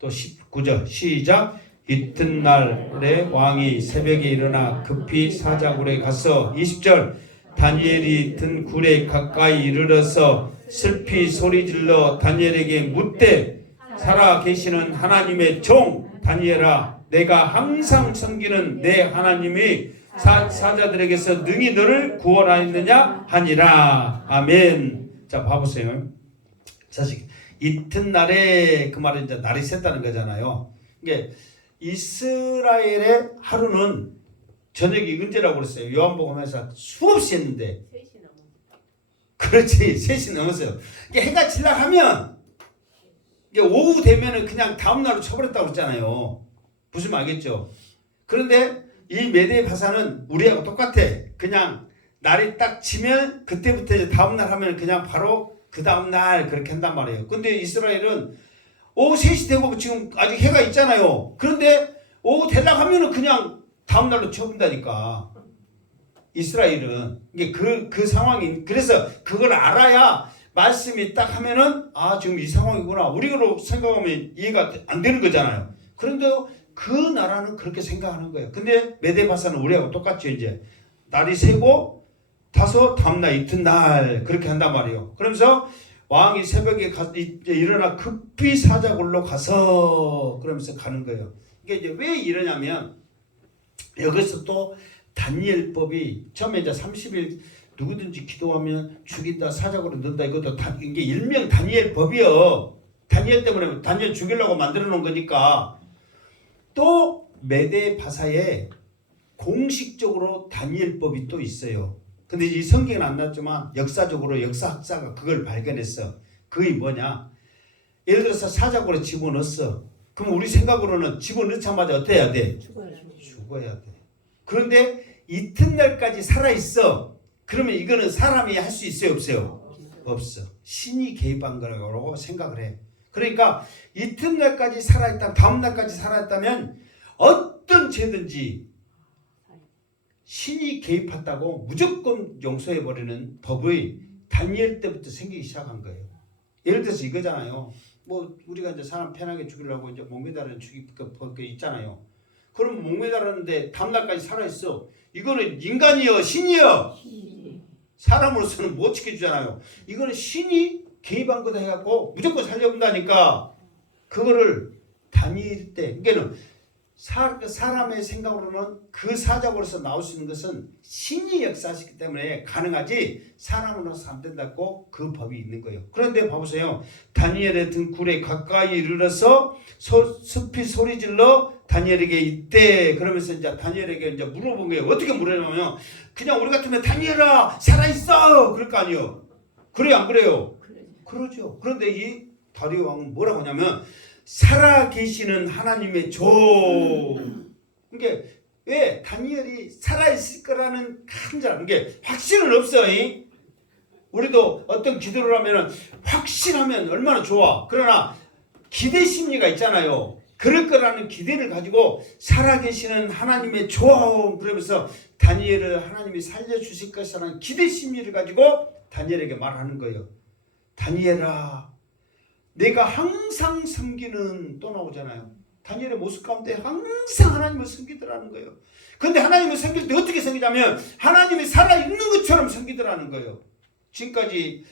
또 19절 시작. 이튿날에 왕이 새벽에 일어나 급히 사자굴에 가서 20절 다니엘이 든 굴에 가까이 이르러서 슬피 소리질러 다니엘에게 묻되 살아 계시는 하나님의 종 다니엘아 내가 항상 섬기는 내 하나님이 사자들에게서 능히 너를 구원하였느냐 하니라. 아멘. 자 봐보세요. 사실 이튿날에 그 말은 이제 날이 샜다는 거잖아요. 이게 이스라엘의 하루는 저녁이 언제라고 그랬어요? 요한복음에서 수없이 했는데 그렇지 3시 넘었어요. 이게 해가 질락하면 이게 오후 되면은 그냥 다음날로 쳐버렸다고 그랬잖아요. 무슨 말 알겠죠? 그런데 이 메대 바사는 우리하고 똑같아. 그냥 날이 딱 지면 그때부터 이제 다음날 하면 그냥 바로 그 다음날 그렇게 한단 말이에요. 근데 이스라엘은 오후 3시 되고 지금 아직 해가 있잖아요. 그런데 오후 되려고 하면은 그냥 다음날로 쳐본다니까. 이스라엘은 이게 그 상황이 그래서 그걸 알아야 말씀이 딱 하면은 아 지금 이 상황이구나 우리로 생각하면 이해가 안 되는 거잖아요. 그런데 그 나라는 그렇게 생각하는 거예요. 근데 메데바사는 우리하고 똑같죠. 이제 날이 새고 타서 다음날 이튿날 그렇게 한단 말이에요. 그러면서 왕이 새벽에 일어나 급히 사자굴로 가서 그러면서 가는 거예요. 이게 이제 왜 이러냐면 여기서 또 다니엘법이 처음에 이제 30일 누구든지 기도하면 죽인다 사자굴로 넣는다 이것도 이게 일명 다니엘법이요. 다니엘 때문에 다니엘 죽이려고 만들어 놓은 거니까. 또 메데 바사에 공식적으로 다니엘법이 또 있어요. 근데 이 성경은 안 나왔지만 역사적으로 역사학자가 그걸 발견했어. 그게 뭐냐? 예를 들어서 사자굴에 집어넣었어. 그럼 우리 생각으로는 집어넣자마자 어떻게 해야 돼? 죽어야 돼. 그런데 이튿날까지 살아있어. 그러면 이거는 사람이 할 수 있어요 없어요? 없어. 신이 개입한 거라고 생각을 해. 그러니까 이튿날까지 살아있다, 다음날까지 살아있다면 어떤 죄든지 신이 개입했다고 무조건 용서해버리는 법의 다니엘 때부터 생기기 시작한 거예요. 예를 들어서 이거잖아요. 뭐 우리가 이제 사람 편하게 죽이려고 이제 목매달은 죽이 그 있잖아요. 그럼 목매달았는데 다음날까지 살아있어. 이거는 인간이요, 신이요. 사람으로서는 못 지켜주잖아요. 이거는 신이 개입한 거다 해갖고 무조건 살려본다니까. 그거를 다니엘 때, 그러니까는 사람의 생각으로는 그 사자로서 나올 수 있는 것은 신이 역사하시기 때문에 가능하지 사람으로서 안 된다고 그 법이 있는 거예요. 그런데 봐보세요. 다니엘의 등굴에 가까이 이르러서 숲이 소리질러 다니엘에게 이때 그러면서 이제 다니엘에게 이제 물어본 거예요. 어떻게 물으냐면 그냥 우리 같으면 다니엘아 살아있어 그럴 거 아니에요. 그래요 안 그래요? 그러죠. 그런데 이 다리오 왕은 뭐라고 하냐면 살아계시는 하나님의 그러니까 왜 다니엘이 살아있을 거라는 간절한 게 확신은 없어. 우리도 어떤 기도를 하면 확신하면 얼마나 좋아. 그러나 기대 심리가 있잖아요. 그럴 거라는 기대를 가지고 살아계시는 하나님의 조화음 그러면서 다니엘을 하나님이 살려주실 것이라는 기대 심리를 가지고 다니엘에게 말하는 거예요. 다니엘아 내가 항상 섬기는 또 나오잖아요. 다니엘의 모습 가운데 항상 하나님을 섬기더라는 거예요. 그런데 하나님을 섬길 때 어떻게 섬기냐면 하나님이 살아있는 것처럼 섬기더라는 거예요. 지금까지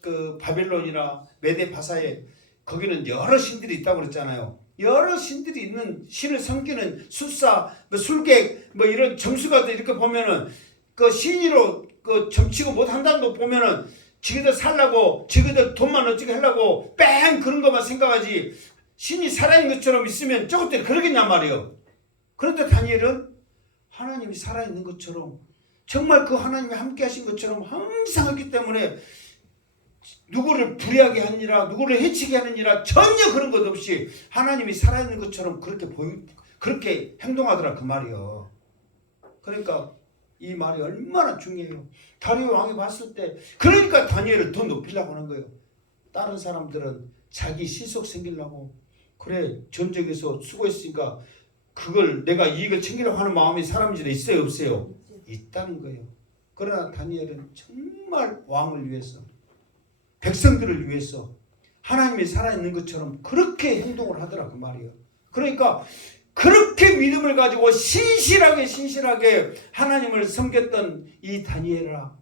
그 바벨론이나 메데바사에 거기는 여러 신들이 있다고 그랬잖아요. 여러 신들이 있는 신을 섬기는 술사, 술객 이런 점수가 이렇게 보면은 그 신이로 그 점치고 못한다는 거 보면은 지그들 살라고 지그들 돈만 어떻게 하려고 뺑 그런 것만 생각하지 신이 살아있는 것처럼 있으면 저것들이 그러겠냔 말이에요. 그런데 다니엘은 하나님이 살아있는 것처럼 정말 그 하나님이 함께 하신 것처럼 항상 하기 때문에 누구를 불의하게 하느니라 누구를 해치게 하느니라 전혀 그런 것 없이 하나님이 살아있는 것처럼 그렇게 행동하더라 그 말이에요. 그러니까 이 말이 얼마나 중요해요. 다리오 왕이 봤을 때 그러니까 다니엘을 더 높이려고 하는 거예요. 다른 사람들은 자기 시속 생기려고 그래 전적에서 수고했으니까 그걸 내가 이익을 챙기려고 하는 마음이 사람 중에 있어요 없어요? 있다는 거예요. 그러나 다니엘은 정말 왕을 위해서 백성들을 위해서 하나님이 살아있는 것처럼 그렇게 행동을 하더라 그 말이에요. 그러니까 그렇게 믿음을 가지고 신실하게 하나님을 섬겼던 이 다니엘아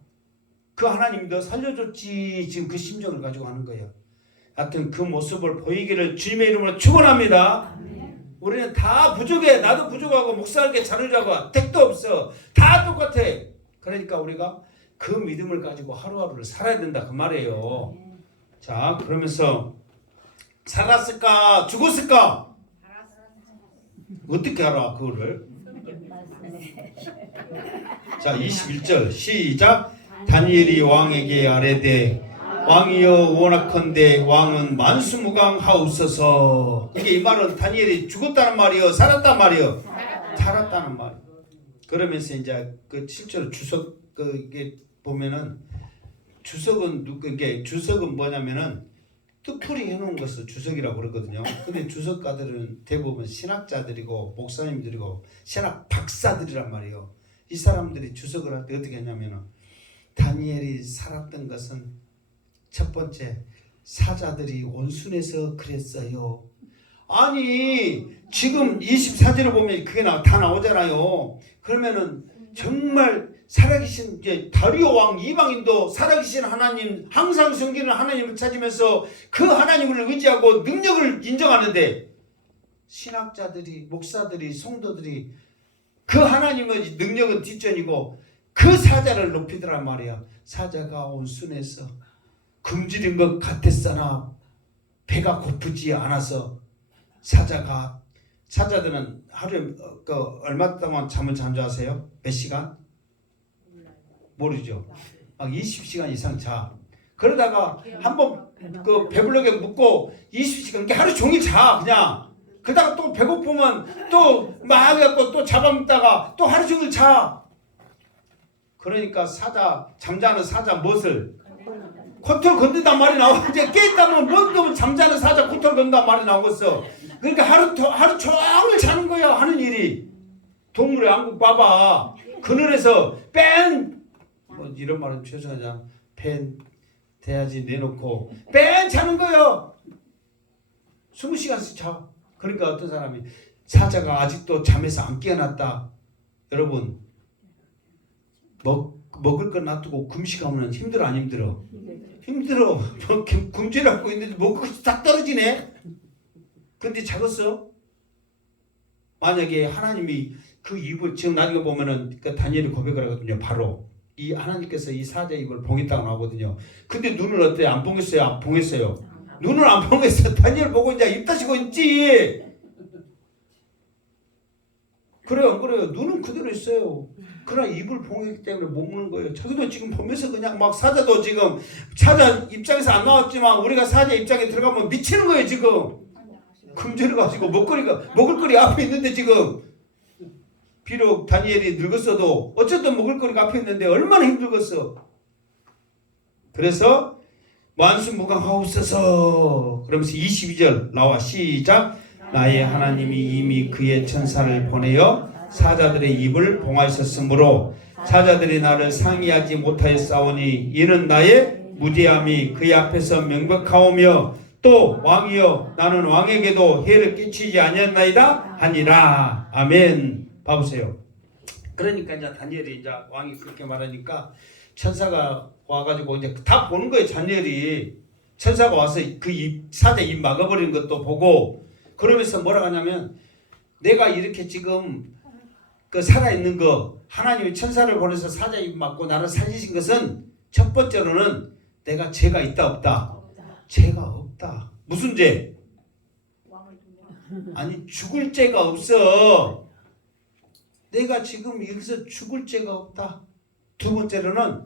그 하나님이 너 살려줬지 지금 그 심정을 가지고 하는 거예요. 하여튼 그 모습을 보이기를 주님의 이름으로 축원합니다. 우리는 다 부족해. 나도 부족하고 목사님께 자르자고 택도 없어. 다 똑같아. 그러니까 우리가 그 믿음을 가지고 하루하루를 살아야 된다 그 말이에요. 자 그러면서 살았을까 죽었을까 어떻게 알아 그거를? 자 21절 시작. 다니엘이 왕에게 아뢰되 왕이여 원하건대 왕은 만수무강하옵소서. 이게 이 말은 다니엘이 죽었다는 말이요 살았단 말이요? 살았다는 말. 그러면서 이제 그 실제로 주석 이게 보면은 주석은 이게 주석은 뭐냐면은 뜻풀이 해놓은 것을 주석이라고 그러거든요. 근데 주석가들은 대부분 신학자들이고 목사님들이고 신학 박사들이란 말이에요. 이 사람들이 주석을 할 때 어떻게 했냐면은 다니엘이 살았던 것은 첫 번째 사자들이 온순해서 그랬어요. 아니 지금 24절을 보면 그게 다 나오잖아요. 그러면은 정말 살아계신 다리오 왕 이방인도 살아계신 하나님 항상 섬기는 하나님을 찾으면서 그 하나님을 의지하고 능력을 인정하는데 신학자들이 목사들이 성도들이 그 하나님의 능력은 뒷전이고 그 사자를 높이더란 말이야. 사자가 온순해서 굶주린 것 같았으나 배가 고프지 않아서 사자들은 하루에 얼마 동안 잠을 잔 줄 아세요? 몇 시간? 모르죠. 막 20시간 이상 자. 그러다가 한번 배불러게 묵고 20시간 하루 종일 자 그냥. 그러다가 또 배고프면 또 막 해갖고 또 잡아먹다가 또 하루 종일 자. 그러니까 잠자는 사자 무엇을? 코털 건든단 말이 나와. 이제 깨있다면 뭔 잠자는 사자 코털 건든단 말이 나오겠어. 그러니까 하루 종일 자는 거야. 하는 일이. 동물의 왕국 봐봐. 그늘에서 뭐 이런 말은 죄송하자. 대야지 내놓고 자는 거예요. 20시간씩 자. 그러니까 어떤 사람이 사자가 아직도 잠에서 안 깨어났다. 여러분 먹을 거 놔두고 금식하면 힘들어 안 힘들어? 힘들어. 금지라고 있는데 먹을 것이 다 떨어지네. 근데 작았어. 만약에 하나님이 그 입을 지금 나중에 보면은 그 다니엘이 고백을 하거든요. 바로 이 하나님께서 이 사자의 입을 봉했다고 나오거든요. 근데 눈을 어때? 안 봉했어요? 안 봉했어요? 눈을 안 봉했어. 다니엘 보고 이제 입 다시고 있지. 그래요, 안 그래요? 눈은 그대로 있어요. 그러나 입을 봉했기 때문에 못 먹는 거예요. 저기도 지금 보면서 그냥 막 사자도 지금 사자 입장에서 안 나왔지만 우리가 사자 입장에 들어가면 미치는 거예요 지금. 금전을 가지고 먹을 거리 앞에 있는데 지금 비록 다니엘이 늙었어도 어쨌든 먹을 거리가 앞에 있는데 얼마나 힘들겠어. 그래서 만수무강하옵소서 그러면서 22절 나와 시작. 나의 하나님이 이미 그의 천사를 보내어 사자들의 입을 봉하셨으므로 사자들이 나를 상의하지 못하였사오니 이는 나의 무지함이 그의 앞에서 명백하오며 또 왕이여 나는 왕에게도 해를 끼치지 아니었나이다 하니라. 아멘. 봐보세요. 그러니까 이제 다니엘이 이제 왕이 그렇게 말하니까 천사가 와가지고 이제 다 보는 거예요. 다니엘이 천사가 와서 그 사자 입 막아버리는 것도 보고 그러면서 뭐라고 하냐면 내가 이렇게 지금 그 살아있는 거 하나님이 천사를 보내서 사자 입 막고 나를 살리신 것은 첫 번째로는 내가 죄가 있다 없다? 죄가 없다. 무슨 죄? 아니 죽을 죄가 없어. 내가 지금 여기서 죽을 죄가 없다. 두 번째로는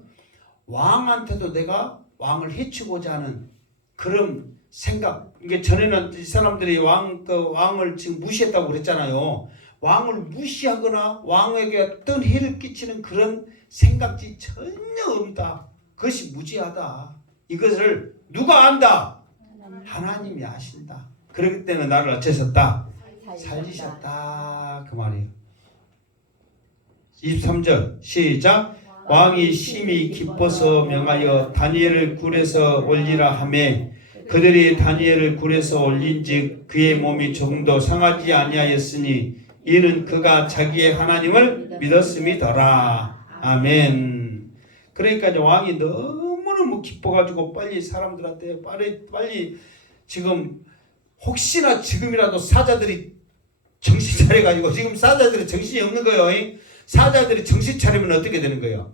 왕한테도 내가 왕을 해치고자 하는 그런 생각. 이게 전에는 이 사람들이 왕을 지금 무시했다고 그랬잖아요. 왕을 무시하거나 왕에게 어떤 해를 끼치는 그런 생각이 전혀 없다. 그것이 무지하다. 이것을 누가 안다? 하나님이 아신다. 그렇기 때문에 나를 어쩌셨다? 살리셨다. 그 말이에요. 23절 시작. 왕이 심히 기뻐서 명하여 다니엘을 굴에서 올리라 하매 그들이 다니엘을 굴에서 올린즉 그의 몸이 조금도 상하지 아니하였으니 이는 그가 자기의 하나님을 믿었음이더라. 아멘. 그러니까 이제 왕이 너무너무 기뻐가지고 빨리 사람들한테 빨리 지금 혹시나 지금이라도 사자들이 정신 차려가지고 지금 사자들이 정신이 없는 거예요. 사자들이 정신 차리면 어떻게 되는 거예요?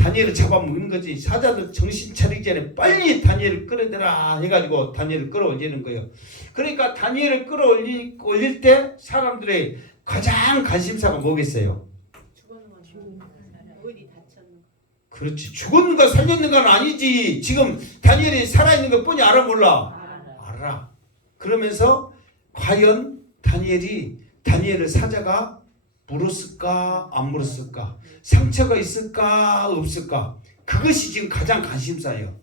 다니엘을 잡아먹는 거지. 사자들 정신 차리기 전에 빨리 다니엘을 끌어내라 해가지고 다니엘을 끌어올리는 거예요. 그러니까 다니엘을 끌어올릴 때 사람들의 가장 관심사가 뭐겠어요? 그렇지. 죽었는가 살렸는가는 아니지. 지금 다니엘이 살아있는 것 뻔히 알아 몰라? 알아. 그러면서 과연 다니엘을 사자가 물었을까 안 물었을까? 상처가 있을까 없을까? 그것이 지금 가장 관심사예요.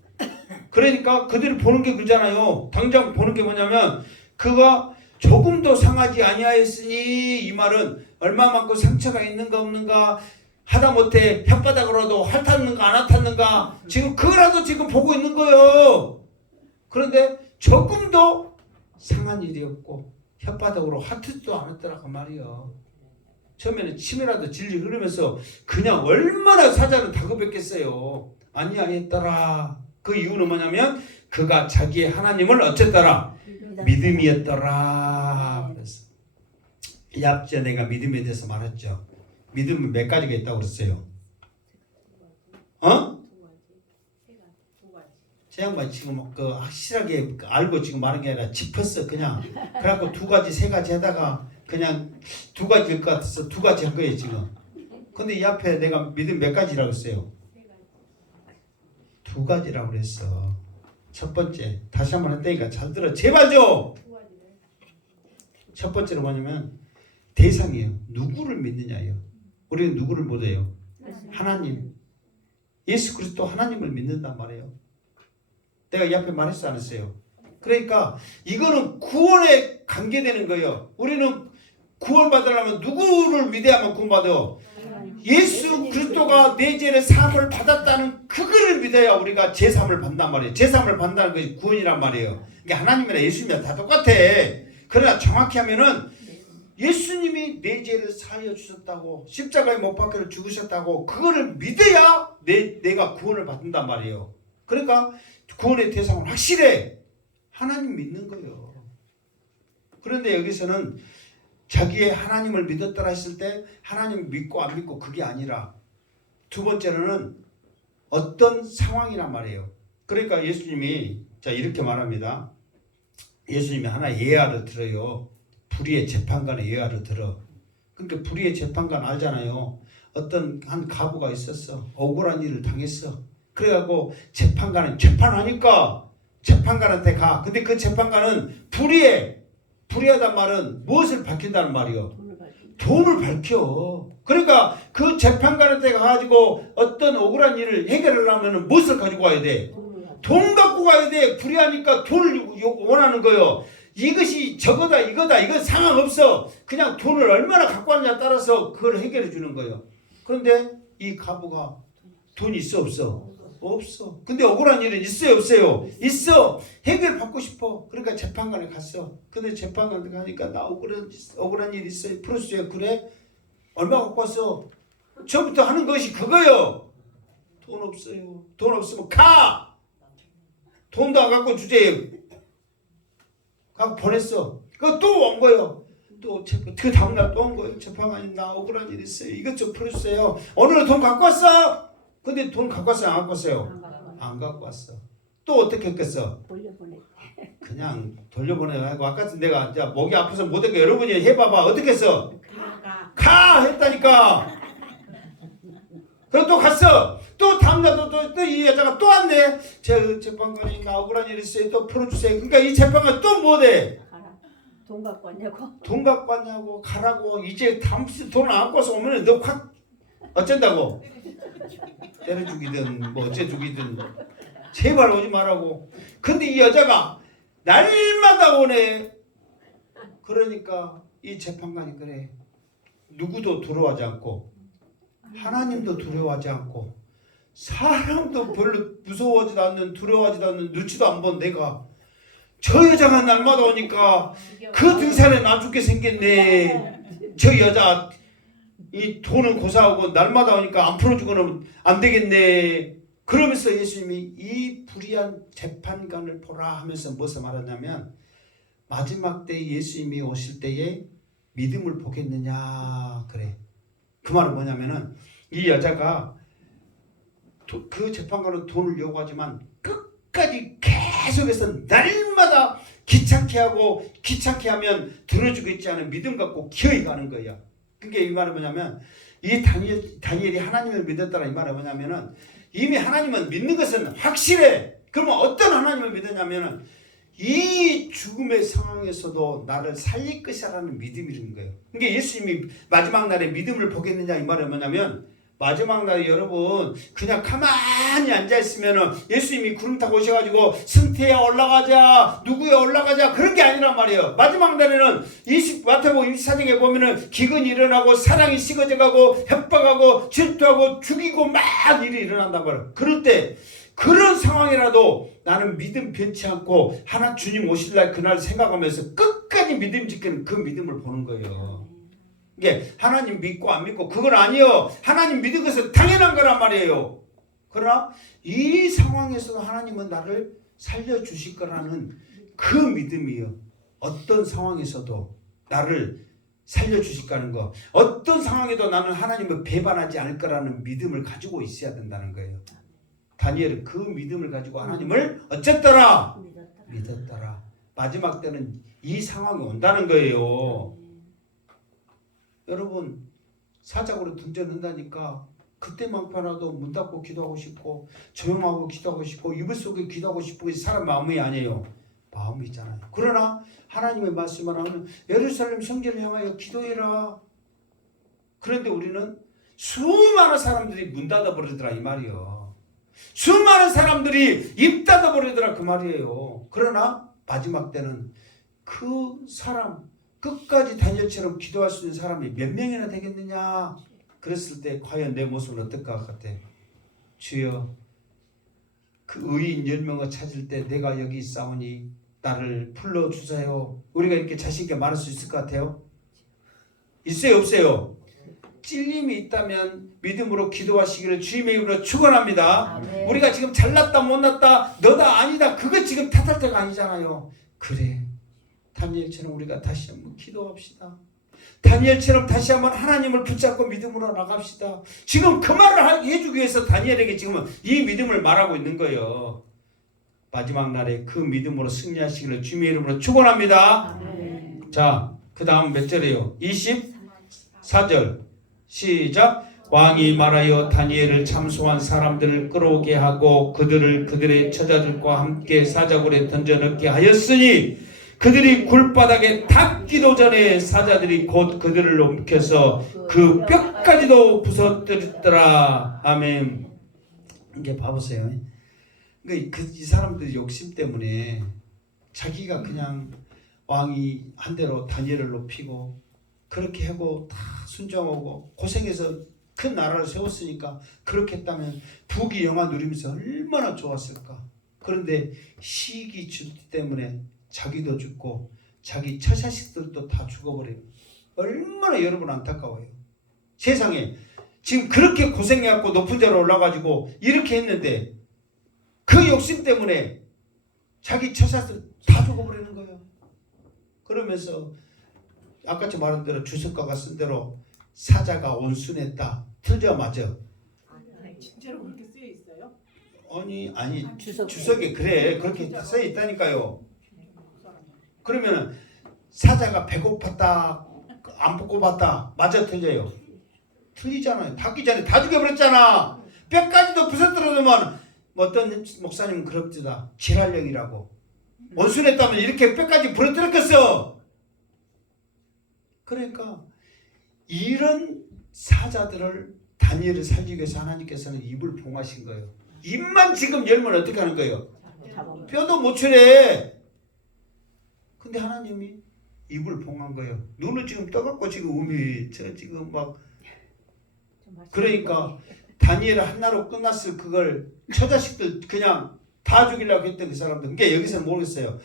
그러니까 그들이 보는 게 그잖아요. 당장 보는 게 뭐냐면 그가 조금도 상하지 아니하였으니 이 말은 얼마만큼 상처가 있는가 없는가 하다못해 혓바닥으로도 핥았는가 안 핥았는가 지금 그거라도 지금 보고 있는 거예요. 그런데 조금도 상한 일이 없고 혓바닥으로 핥지도 않았더라 그 말이에요. 처음에는 침이라도 질질 흐르면서 그냥 얼마나 사자는 다급했겠어요. 아니하였더라. 그 이유는 뭐냐면 그가 자기의 하나님을 어쨌더라? 믿음이었더라. 그래서 이 앞전에 내가 믿음에 대해서 말했죠. 믿음은 몇 가지가 있다고 그랬어요. 제 양반 지금 그 확실하게 알고 지금 말한 게 아니라 짚었어 그냥. 그래갖고 두 가지 세 가지 하다가 그냥 두 가지일 것 같아서 두 가지 한 거예요 지금. 근데 이 앞에 내가 믿음 몇 가지라고 했어요? 두 가지라고 그랬어. 첫 번째 다시 한번 했다니까 잘 들어 제발 좀. 첫 번째로 뭐냐면 대상이에요. 누구를 믿느냐예요. 우리는 누구를 믿어요? 하나님. 예수 그리스도 하나님을 믿는단 말이에요. 내가 이 앞에 말했지 않았어요? 그러니까 이거는 구원에 관계되는 거예요. 우리는 구원받으려면 누구를 믿어야만 구원받아요? 예수 그리스도가 내 죄의 사함을 받았다는 그거를 믿어야 우리가 제사함을 받는단 말이에요. 제사함을 받는다는 것이 구원이란 말이에요. 이게 하나님이나 예수님이나 다 똑같아. 그러나 정확히 하면은 예수님이 내 죄를 사하여 주셨다고, 십자가에 못 박혀 죽으셨다고, 그거를 믿어야 내가 구원을 받는단 말이에요. 그러니까 구원의 대상은 확실해. 하나님 믿는 거예요. 그런데 여기서는 자기의 하나님을 믿었더라 했을 때 하나님 믿고 안 믿고 그게 아니라, 두 번째로는 어떤 상황이란 말이에요. 그러니까 예수님이 자 이렇게 말합니다. 예수님이 하나 예화를 들어요. 불의의 재판관의 예화를 들어. 그러니까 불의의 재판관 알잖아요. 어떤 한 가부가 있었어. 억울한 일을 당했어. 그래갖고 재판관은 재판하니까 재판관한테 가. 근데 그 재판관은 불의하단 말은 무엇을 밝힌다는 말이요? 돈을 밝혀. 그러니까 그 재판관한테 가가지고 어떤 억울한 일을 해결하려면 무엇을 가지고 와야 돼? 돈 갖고 가야 돼. 불의하니까 돈을 원하는 거예요. 이것이 저거다 이거다 이건 상관없어. 그냥 돈을 얼마나 갖고 왔냐에 따라서 그걸 해결해 주는 거예요. 그런데 이 가부가 돈이 있어 없어? 없어. 근데 억울한 일은 있어요 없어요? 있어. 해결 받고 싶어. 그러니까 재판관에 갔어. 근데 재판관에 가니까 나 억울한 일 있어요. 풀어주세요. 그래? 얼마 갖고 왔어? 처음부터 하는 것이 그거요. 돈 없어요. 돈 없으면 가. 돈도 안 갖고 주제요. 갖고 보냈어. 그거 또 온 거예요. 그 다음날 또 온 거예요. 재판관이 나 억울한 일 있어요. 이것 좀 풀어주세요. 오늘은 돈 갖고 왔어. 근데 돈 갖고 왔어요? 안 갖고 왔어요? 안 갖고 왔어. 또 어떻게 했겠어? 돌려보내. 그냥 돌려보내고 아까 내가 목이 아파서 못한 거 여러분이 해봐봐. 어떻게 했어? 가 했다니까. 그럼 또 갔어. 또 다음날도 또 이 여자가 또 왔네. 재판관이 나 억울한 일 있어요. 또 풀어주세요. 그러니까 이 재판관 또 뭐래? 돈 갖고 왔냐고? 돈 갖고 왔냐고 가라고. 이제 다음 돈 안 갖고 와서 오면 너 확 어쩐다고? 때려 죽이든 뭐 어째 죽이든 제발 오지 말라고. 근데 이 여자가 날마다 오네. 그러니까 이 재판관이 그래. 누구도 두려워하지 않고 하나님도 두려워하지 않고 사람도 별로 무서워하지도 않는 두려워하지도 않는 눈치도 안 본 내가 저 여자가 날마다 오니까 그 등산에 나 죽게 생겼네. 저 여자 이 돈은 고사하고 날마다 오니까 안 풀어주고는 안 되겠네. 그러면서 예수님이 이 불의한 재판관을 보라 하면서 무엇을 말하냐면 마지막 때 예수님이 오실 때에 믿음을 보겠느냐 그래. 그 말은 뭐냐면은 이 여자가 그 재판관은 돈을 요구하지만 끝까지 계속해서 날마다 귀찮게 하고 귀찮게 하면 들어주겠지 않은 믿음 갖고 기어이 가는 거야. 그게 이 말은 뭐냐면 이 다니엘이 하나님을 믿었다라 이 말은 뭐냐면은 이미 하나님은 믿는 것은 확실해. 그러면 어떤 하나님을 믿었냐면은 이 죽음의 상황에서도 나를 살릴 것이라는 믿음이 있는 거예요. 그러니까 예수님이 마지막 날에 믿음을 보겠느냐 이 말은 뭐냐면 마지막 날에 여러분 그냥 가만히 앉아있으면 예수님이 구름 타고 오셔가지고 승태야 올라가자 누구야 올라가자 그런 게 아니란 말이에요. 마지막 날에는 마태복음 24장에 보면은 기근이 일어나고 사랑이 식어져가고 협박하고 질투하고 죽이고 막 일이 일어난단 말이에요. 그럴 때 그런 상황이라도 나는 믿음 변치 않고 하나 주님 오실 날 그날 생각하면서 끝까지 믿음 지키는 그 믿음을 보는 거예요. 이게 하나님 믿고 안 믿고 그건 아니에요. 하나님 믿은 것은 당연한 거란 말이에요. 그러나 이 상황에서도 하나님은 나를 살려주실 거라는 그 믿음이에요. 어떤 상황에서도 나를 살려주실 거라는 거. 어떤 상황에도 나는 하나님을 배반하지 않을 거라는 믿음을 가지고 있어야 된다는 거예요. 다니엘은 그 믿음을 가지고 하나님을 어쨌더라? 믿었더라. 마지막 때는 이 상황이 온다는 거예요. 여러분 사자고로 던져낸다니까 그때만큼이라도 문 닫고 기도하고 싶고 조용하고 기도하고 싶고 이불 속에 기도하고 싶고 사람 마음이 아니에요. 마음이 있잖아요. 그러나 하나님의 말씀을 하면 예루살렘 성전을 향하여 기도해라. 그런데 우리는 수많은 사람들이 문 닫아버리더라 이 말이요. 수많은 사람들이 입 닫아버리더라 그 말이에요. 그러나 마지막 때는 그 사람 끝까지 다니엘처럼 기도할 수 있는 사람이 몇 명이나 되겠느냐. 그랬을 때 과연 내 모습은 어떨 것 같아? 주여 그 의인 10명을 찾을 때 내가 여기 있사오니 나를 불러주세요. 우리가 이렇게 자신 있게 말할 수 있을 것 같아요? 있어요 없어요? 찔림이 있다면 믿음으로 기도하시기를 주님의 이름으로 축원합니다. 아멘. 우리가 지금 잘났다 못났다 너다 아니다 그거 지금 탓할 때가 아니잖아요. 그래 다니엘처럼 우리가 다시 한번 기도합시다. 다니엘처럼 다시 한번 하나님을 붙잡고 믿음으로 나갑시다. 지금 그 말을 해주기 위해서 다니엘에게 지금은 이 믿음을 말하고 있는 거예요. 마지막 날에 그 믿음으로 승리하시기를 주님의 이름으로 축원합니다. 아멘. 자, 그 다음 몇 절이에요? 24절 시작. 왕이 말하여 다니엘을 참소한 사람들을 끌어오게 하고 그들을 그들의 처자들과 함께 사자굴에 던져 넣게 하였으니 그들이 굴바닥에 닿기도 전에 사자들이 곧 그들을 옮겨서 그 뼈까지도 부서뜨렸더라. 아멘. 이게 봐보세요. 그러니까 이 사람들 욕심 때문에 자기가 그냥 왕이 한 대로 다니엘을 높이고 그렇게 하고 다 순종하고 고생해서 큰 나라를 세웠으니까 그렇게 했다면 부귀 영화 누리면서 얼마나 좋았을까. 그런데 시기 질투 때문에 자기도 죽고 자기 처자식들도 다 죽어버려요. 얼마나 여러분 안타까워요. 세상에 지금 그렇게 고생해갖고 높은 데로 올라가지고 이렇게 했는데 그 욕심 때문에 자기 처자들 다 죽어버리는 거예요. 그러면서 아까 말한 대로 주석가가 쓴 대로 사자가 온순했다. 틀려 맞아. 진짜로 그렇게 쓰여 있어요? 아니 주석에 그래 그렇게 써 있다니까요. 그러면 사자가 배고팠다 안 배고팠다 맞아 틀려요? 틀리잖아요. 닿기 전에 다 죽여버렸잖아. 뼈까지도 부서뜨려놓으면 어떤 목사님은 그럽니다. 지랄령이라고. 온순했다면 이렇게 뼈까지 부러뜨렸겠어. 그러니까 이런 사자들을 다니엘을 살리기 위해서 하나님께서는 입을 봉하신 거예요. 입만 지금 열면 어떻게 하는 거예요? 뼈도 못 추래. 근데 하나님이 입을 봉한 거예요. 눈을 지금 떠갖고 지금 저 지금 막 그러니까 다니엘 하나로 끝났을 그걸 처자식들 그냥 다 죽이려고 했던 그 사람들. 그러니까 여기서는 모르겠어요.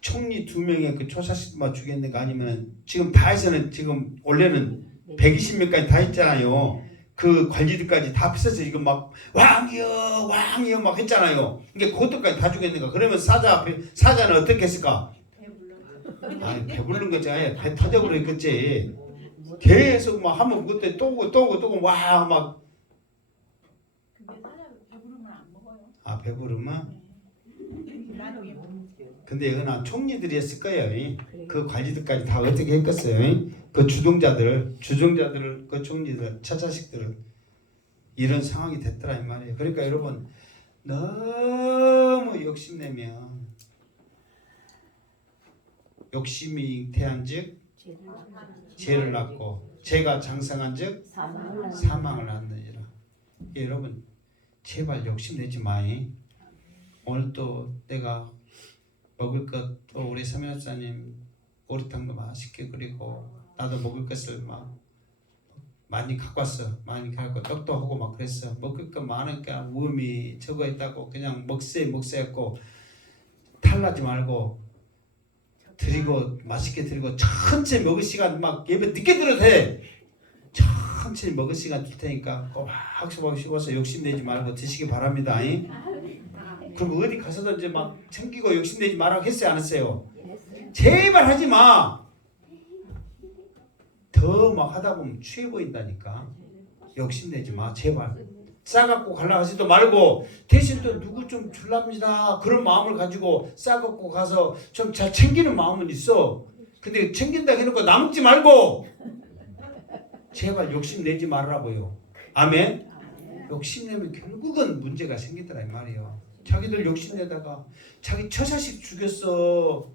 총리 2명의 그 처자식만 죽였는가 아니면 지금 다에서는 지금 원래는 120명까지 다 했잖아요. 그 관리들까지 다 피서서 지금 막 왕이여 왕이여 막 했잖아요. 그러니까 그것들까지 다 죽였는가. 그러면 사자는 어떻게 했을까? 아니 배부른 거지 아니야. 배 터져버렸겠지. 계속 막 하면 그때 또 오고 와 막. 근데 사자 배부르면 안 먹어요. 아 배부르면? 나도 왜 못 먹어요? 근데 이건 총리들이 했을 거예요. 그 관리들까지 다 어떻게 했겠어요? 그 주동자들을 그 총리들 처자식들을 이런 상황이 됐더라 이 말이에요. 그러니까 여러분 너무 욕심내면 욕심이 잉태한즉 죄를 낳고 죄가 장성한즉 사망을 낳느니라. 여러분 제발 욕심내지 마이. 오늘 또 내가 먹을 것 또 우리 서면사님 오리탕도 맛있게 끓이고 나도 먹을 것을 막 많이 갖고 왔어. 많이 갖고 떡도 하고 막 그랬어. 먹을 것 많으니까 무음이 저거 있다고 그냥 먹세 했고 탈나지 말고 드리고 맛있게 드리고 천천히 먹을 시간 막 예배 늦게 들어도 돼. 천천히 먹을 시간 줄 테니까 꼭 학습하고 싶어서 욕심내지 말고 드시기 바랍니다. 그럼 어디 가서도 이제 막 챙기고 욕심내지 말라고 했어요 안 했어요? 제발 하지 마. 더 막 하다 보면 취해 보인다니까. 욕심내지 마 제발. 싸갖고 가려고 하지도 말고 대신 또 누구 좀 줄랍니다 그런 마음을 가지고 싸갖고 가서 좀 잘 챙기는 마음은 있어. 근데 챙긴다 해놓고 나먹지 말고 제발 욕심내지 말라고요. 아멘. 욕심내면 결국은 문제가 생기더라 이 말이에요. 자기들 욕심내다가 자기 처자식 죽였어.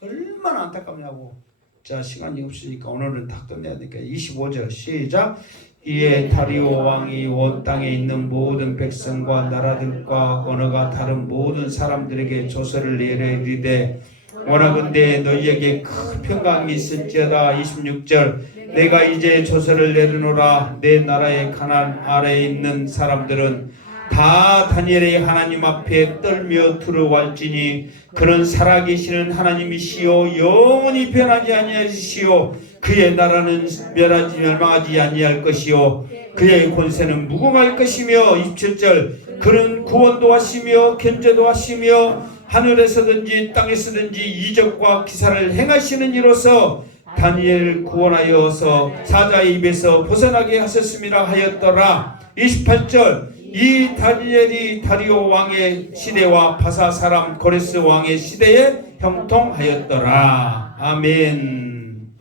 얼마나 안타깝냐고. 자, 시간이 없으니까 오늘은 딱 끝내야 되니까 25절 시작. 이에 다리오 왕이 온 땅에 있는 모든 백성과 나라들과 언어가 다른 모든 사람들에게 조서를 내려 이르되 원하건대 너희에게 큰 평강이 있을지어다. 26절 내가 이제 조서를 내려놓으라. 내 나라의 가난 아래에 있는 사람들은 다 다니엘의 하나님 앞에 떨며 두려워할지니 그는 살아계시는 하나님이시요 영원히 변하지 아니하시오. 그의 나라는 멸망하지 아니할 것이요 그의 권세는 무궁할 것이며 27절 그는 구원도 하시며 견제도 하시며 하늘에서든지 땅에서든지 이적과 기사를 행하시는 이로서 다니엘을 구원하여서 사자의 입에서 벗어나게 하셨음이라 하였더라. 28절 이 다니엘이 다리오 왕의 시대와 바사 사람 고레스 왕의 시대에 형통하였더라. 아멘.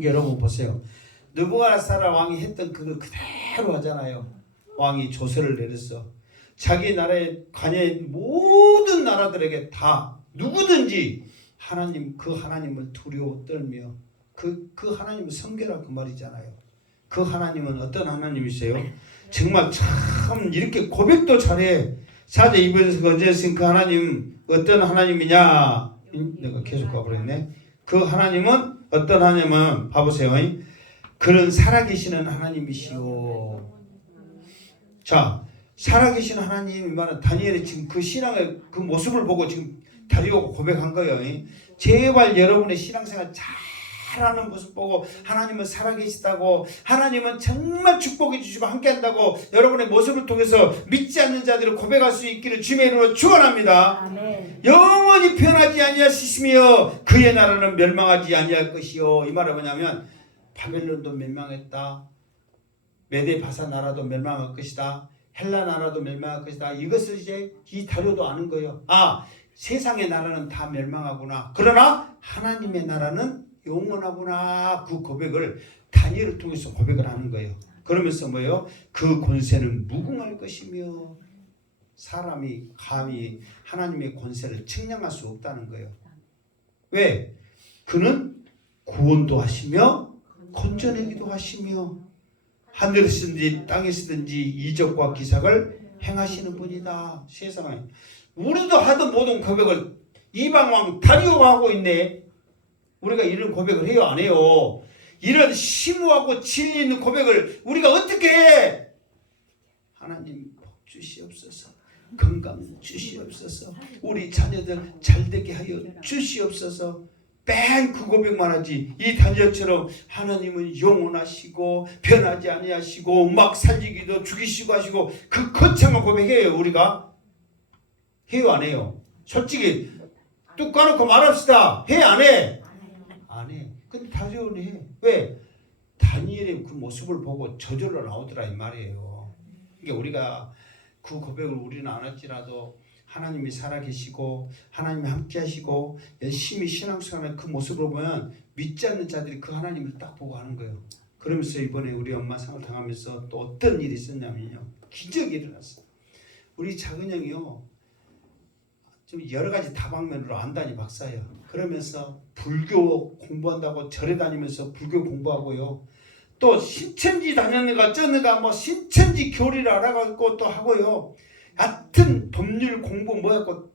여러분 보세요. 느부갓네살 왕이 했던 그거 그대로 하잖아요. 왕이 조서를 내렸어. 자기 나라에 관여인 모든 나라들에게 다 누구든지 하나님 그 하나님을 두려워 떨며 그 하나님을 섬겨라 그 말이잖아요. 그 하나님은 어떤 하나님이세요? 정말 참 이렇게 고백도 잘해. 사제 2번에서 건졌으니 그 하나님 어떤 하나님이냐? 내가 계속 가버렸네. 그 하나님은 어떤 하나님은 봐보세요. 그는 살아계시는 하나님이시오. 자, 살아계신 하나님 말은 다니엘의 지금 그 신앙의 그 모습을 보고 지금 다리오가 고백한 거예요. 제발 여러분의 신앙생활 잘하는 모습 보고 하나님은 살아계시다고 하나님은 정말 축복해 주시고 함께한다고 여러분의 모습을 통해서 믿지 않는 자들을 고백할 수 있기를 주님의 이름으로 축원합니다. 아멘. 영원히 변하지 아니하시며 그의 나라는 멸망하지 아니할 것이요. 이 말은 뭐냐면 바벨론도 멸망했다. 메데 바사 나라도 멸망할 것이다. 헬라 나라도 멸망할 것이다. 이것을 이제 이 다리오도 아는 거예요. 아, 세상의 나라는 다 멸망하구나. 그러나 하나님의 나라는 영원하구나. 그 고백을 다니엘을 통해서 고백을 하는 거예요. 그러면서 뭐예요? 그 권세는 무궁할 것이며 사람이 감히 하나님의 권세를 측량할 수 없다는 거예요. 왜? 그는 구원도 하시며 건져내기도 하시며 하늘에서든지 땅에서든지 이적과 기사를 행하시는 분이다. 세상에 우리도 하던 모든 고백을 이방왕 다리오가 하고 있네. 우리가 이런 고백을 해요 안 해요? 이런 심오하고 진리 있는 고백을 우리가 어떻게 해? 하나님 복 주시옵소서. 건강 주시옵소서. 우리 자녀들 잘되게 하여 주시옵소서. 맨 그 고백만 하지. 이 다니엘처럼 하나님은 영원하시고 변하지 아니하시고 막 살리기도 죽이시고 하시고 그 거창한 고백해요. 우리가 해요 안 해요? 솔직히 뚝 까놓고 말합시다. 해 안 해? 안 해. 근데 다니엘은 해. 왜? 다니엘의 그 모습을 보고 저절로 나오더라 이 말이에요. 그러니까 우리가 그 고백을 우리는 안 할지라도 하나님이 살아계시고 하나님이 함께하시고 열심히 신앙생활하는 그 모습을 보면 믿지 않는 자들이 그 하나님을 딱 보고 하는 거예요. 그러면서 이번에 우리 엄마 상을 당하면서 또 어떤 일이 있었냐면요. 기적이 일어났어요. 우리 작은 형이요. 좀 여러 가지 다방면으로 안다니 박사예요. 그러면서 불교 공부한다고 절에 다니면서 불교 공부하고요. 또 신천지 다녔는가 쩌는가 뭐 신천지 교리를 알아가지고 또 하고요. 하여튼 법률 공부 뭐였고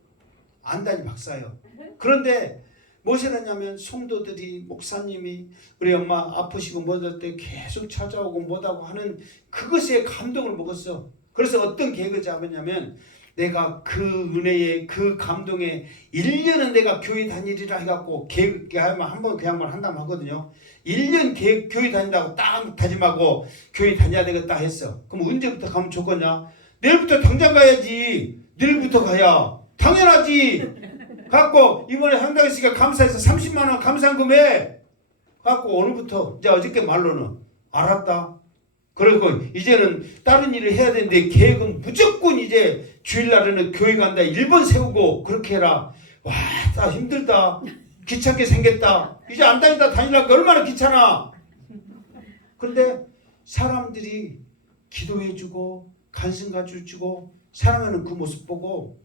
안다니 박사예요. 그런데 무엇이냐면 성도들이 목사님이 우리 엄마 아프시고 뭐될 때 계속 찾아오고 뭐다고 하는 그것에 감동을 먹었어. 그래서 어떤 계획을 잡았냐면 내가 그 은혜에 그 감동에 1년은 내가 교회 다니리라 해갖고 계획하면 한번 그 양반 한다면 하거든요. 1년 교회 다닌다고 딱 다짐하고 교회 다녀야 되겠다 했어. 그럼 언제부터 가면 좋겠냐? 내일부터 당장 가야지. 내일부터 가야 당연하지. 갖고 이번에 한다했으니까 감사해서 30만 원 감사금에 갖고 오늘부터 이제 어저께 말로는 알았다. 그리고 이제는 다른 일을 해야 되는데 계획은 무조건 이제 주일날에는 교회 간다 1번 세우고 그렇게 해라. 와, 나 힘들다. 귀찮게 생겼다. 이제 안 다니다 다니려니까 얼마나 귀찮아. 그런데 사람들이 기도해주고 관심 가져주고 사랑하는 그 모습 보고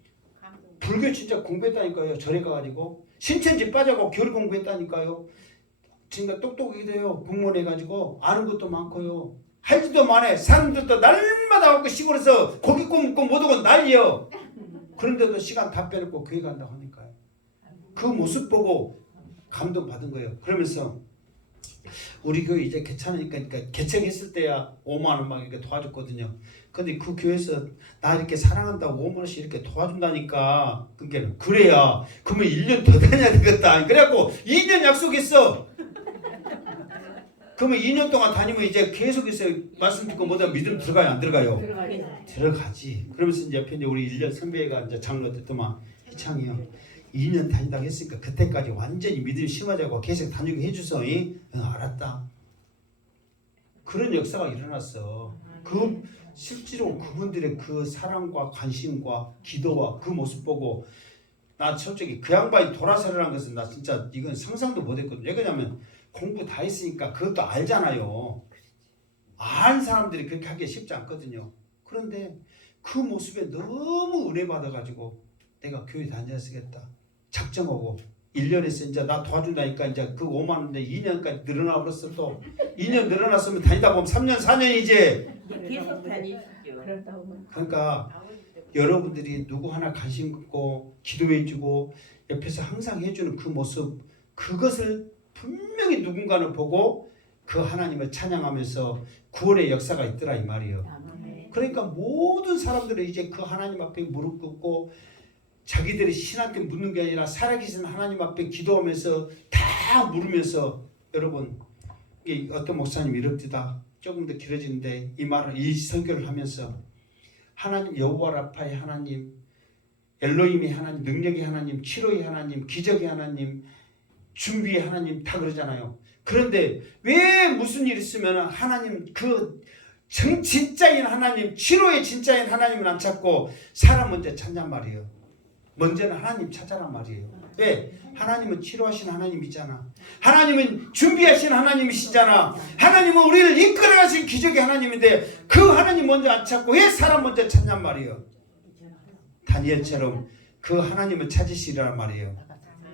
불교 진짜 공부했다니까요. 절에 가가지고 신천지 빠져가고 교리 공부했다니까요. 진짜 똑똑하기도 해요. 공무원 해가지고 아는 것도 많고요. 할지도 많아. 사람들도 날마다 와서 시골에서 고기 굽고 못 오고 난리요. 그런데도 시간 다 빼놓고 교회 간다고 하니까요. 그 모습 보고 감동받은 거예요. 그러면서 우리 교회 이제 개찮으니까 개척했을 때야 5만 원 막 이렇게 도와줬거든요. 근데 그 교회에서 나 이렇게 사랑한다고 5만 원씩 이렇게 도와준다니까 그러니까 그래야 그러면 1년 더 다녀야 되겠다. 그래갖고 2년 약속했어. 그러면 2년 동안 다니면 이제 계속해서 말씀 듣고 뭐다 믿음 들어가요 안 들어가요? 들어가지. 그러면서 이제 옆에 이제 우리 1년 선배가 이제 장로 됐더만 희창이요. 2년 다닌다고 했으니까 그때까지 완전히 믿음이 심하자고 계속 다니게 해줘서 알았다. 그런 역사가 일어났어. 그 실제로 그분들의 그 사랑과 관심과 기도와 그 모습 보고 나 솔직히 그 양반이 돌아서라는 것은 나 진짜 이건 상상도 못했거든요. 왜 그러냐면 공부 다 했으니까 그것도 알잖아요. 아는 사람들이 그렇게 하기 쉽지 않거든요. 그런데 그 모습에 너무 은혜 받아가지고 내가 교회 다녀야겠다 작정하고 1년에서 이제 나 도와준다니까 이제 그 5만 원인데 2년까지 늘어나 버렸어. 또 2년 늘어났으면 다니다 보면 3년 4년이지. 계속 다니시죠. 그러다 보면 그러니까 여러분들이 누구 하나 관심 갖고 기도해주고 옆에서 항상 해주는 그 모습 그것을 분명히 누군가는 보고 그 하나님을 찬양하면서 구원의 역사가 있더라 이 말이에요. 그러니까 모든 사람들은 이제 그 하나님 앞에 무릎 꿇고 자기들이 신한테 묻는 게 아니라 살아계신 하나님 앞에 기도하면서 다 물으면서 여러분 어떤 목사님이 이럽디다. 조금 더 길어지는데 이 말을 이 설교를 하면서 하나님 여호와 라파의 하나님 엘로힘의 하나님 능력의 하나님 치료의 하나님 기적의 하나님 준비의 하나님 다 그러잖아요. 그런데 왜 무슨 일 있으면 하나님 그 진짜인 하나님 치료의 진짜인 하나님은 안 찾고 사람 먼저 찾냔 말이에요. 먼저는 하나님 찾아란 말이에요. 왜? 하나님은 치료하신 하나님이잖아. 하나님은 준비하신 하나님이시잖아. 하나님은 우리를 이끌어가신 기적의 하나님인데 그 하나님 먼저 안 찾고 왜 사람 먼저 찾냔 말이에요. 다니엘처럼 그 하나님을 찾으시란 말이에요.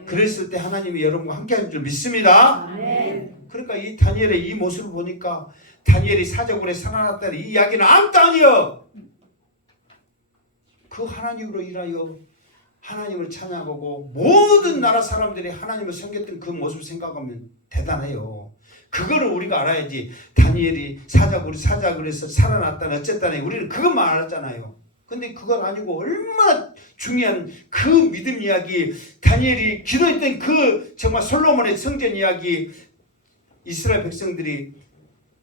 그랬을 때 하나님이 여러분과 함께할 줄 믿습니다. 그러니까 이 다니엘의 이 모습을 보니까 다니엘이 사자굴에 살아났다는 이 이야기는 아무것도 아니에요. 그 하나님으로 인하여 하나님을 찬양하고 모든 나라 사람들이 하나님을 섬겼던 그 모습을 생각하면 대단해요. 그거를 우리가 알아야지. 다니엘이 사자굴에서 살아났다는 어쨌다는 우리는 그것만 알았잖아요. 근데 그건 아니고 얼마나 중요한 그 믿음 이야기, 다니엘이 기도했던 그 정말 솔로몬의 성전 이야기, 이스라엘 백성들이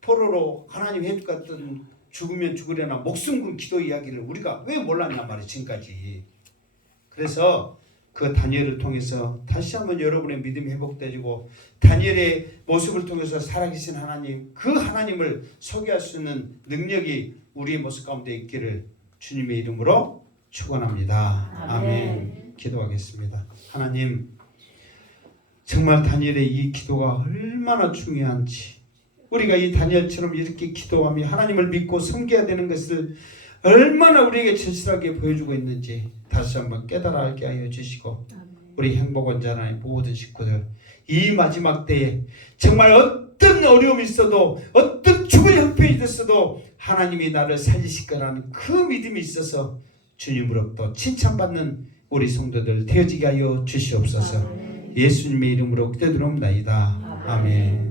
포로로 하나님 해줬던 죽으면 죽으려나 목숨 건 기도 이야기를 우리가 왜 몰랐냔 말이에요 지금까지. 그래서 그 다니엘을 통해서 다시 한번 여러분의 믿음이 회복되고 다니엘의 모습을 통해서 살아계신 하나님 그 하나님을 소개할 수 있는 능력이 우리의 모습 가운데 있기를 주님의 이름으로 축원합니다. 아멘. 기도하겠습니다. 하나님 정말 다니엘의 이 기도가 얼마나 중요한지 우리가 이 다니엘처럼 이렇게 기도하며 하나님을 믿고 섬겨야 되는 것을 얼마나 우리에게 절실하게 보여주고 있는지 다시 한번 깨달아 알게 하여 주시고 우리 행복원자나의 모든 식구들 이 마지막 때에 정말 어떤 어려움이 있어도 어떤 죽을 형편이 됐어도 하나님이 나를 살리실 거라는 그 믿음이 있어서 주님으로부터 칭찬받는 우리 성도들 되어지게 하여 주시옵소서. 예수님의 이름으로 기도드리옵나이다. 아멘.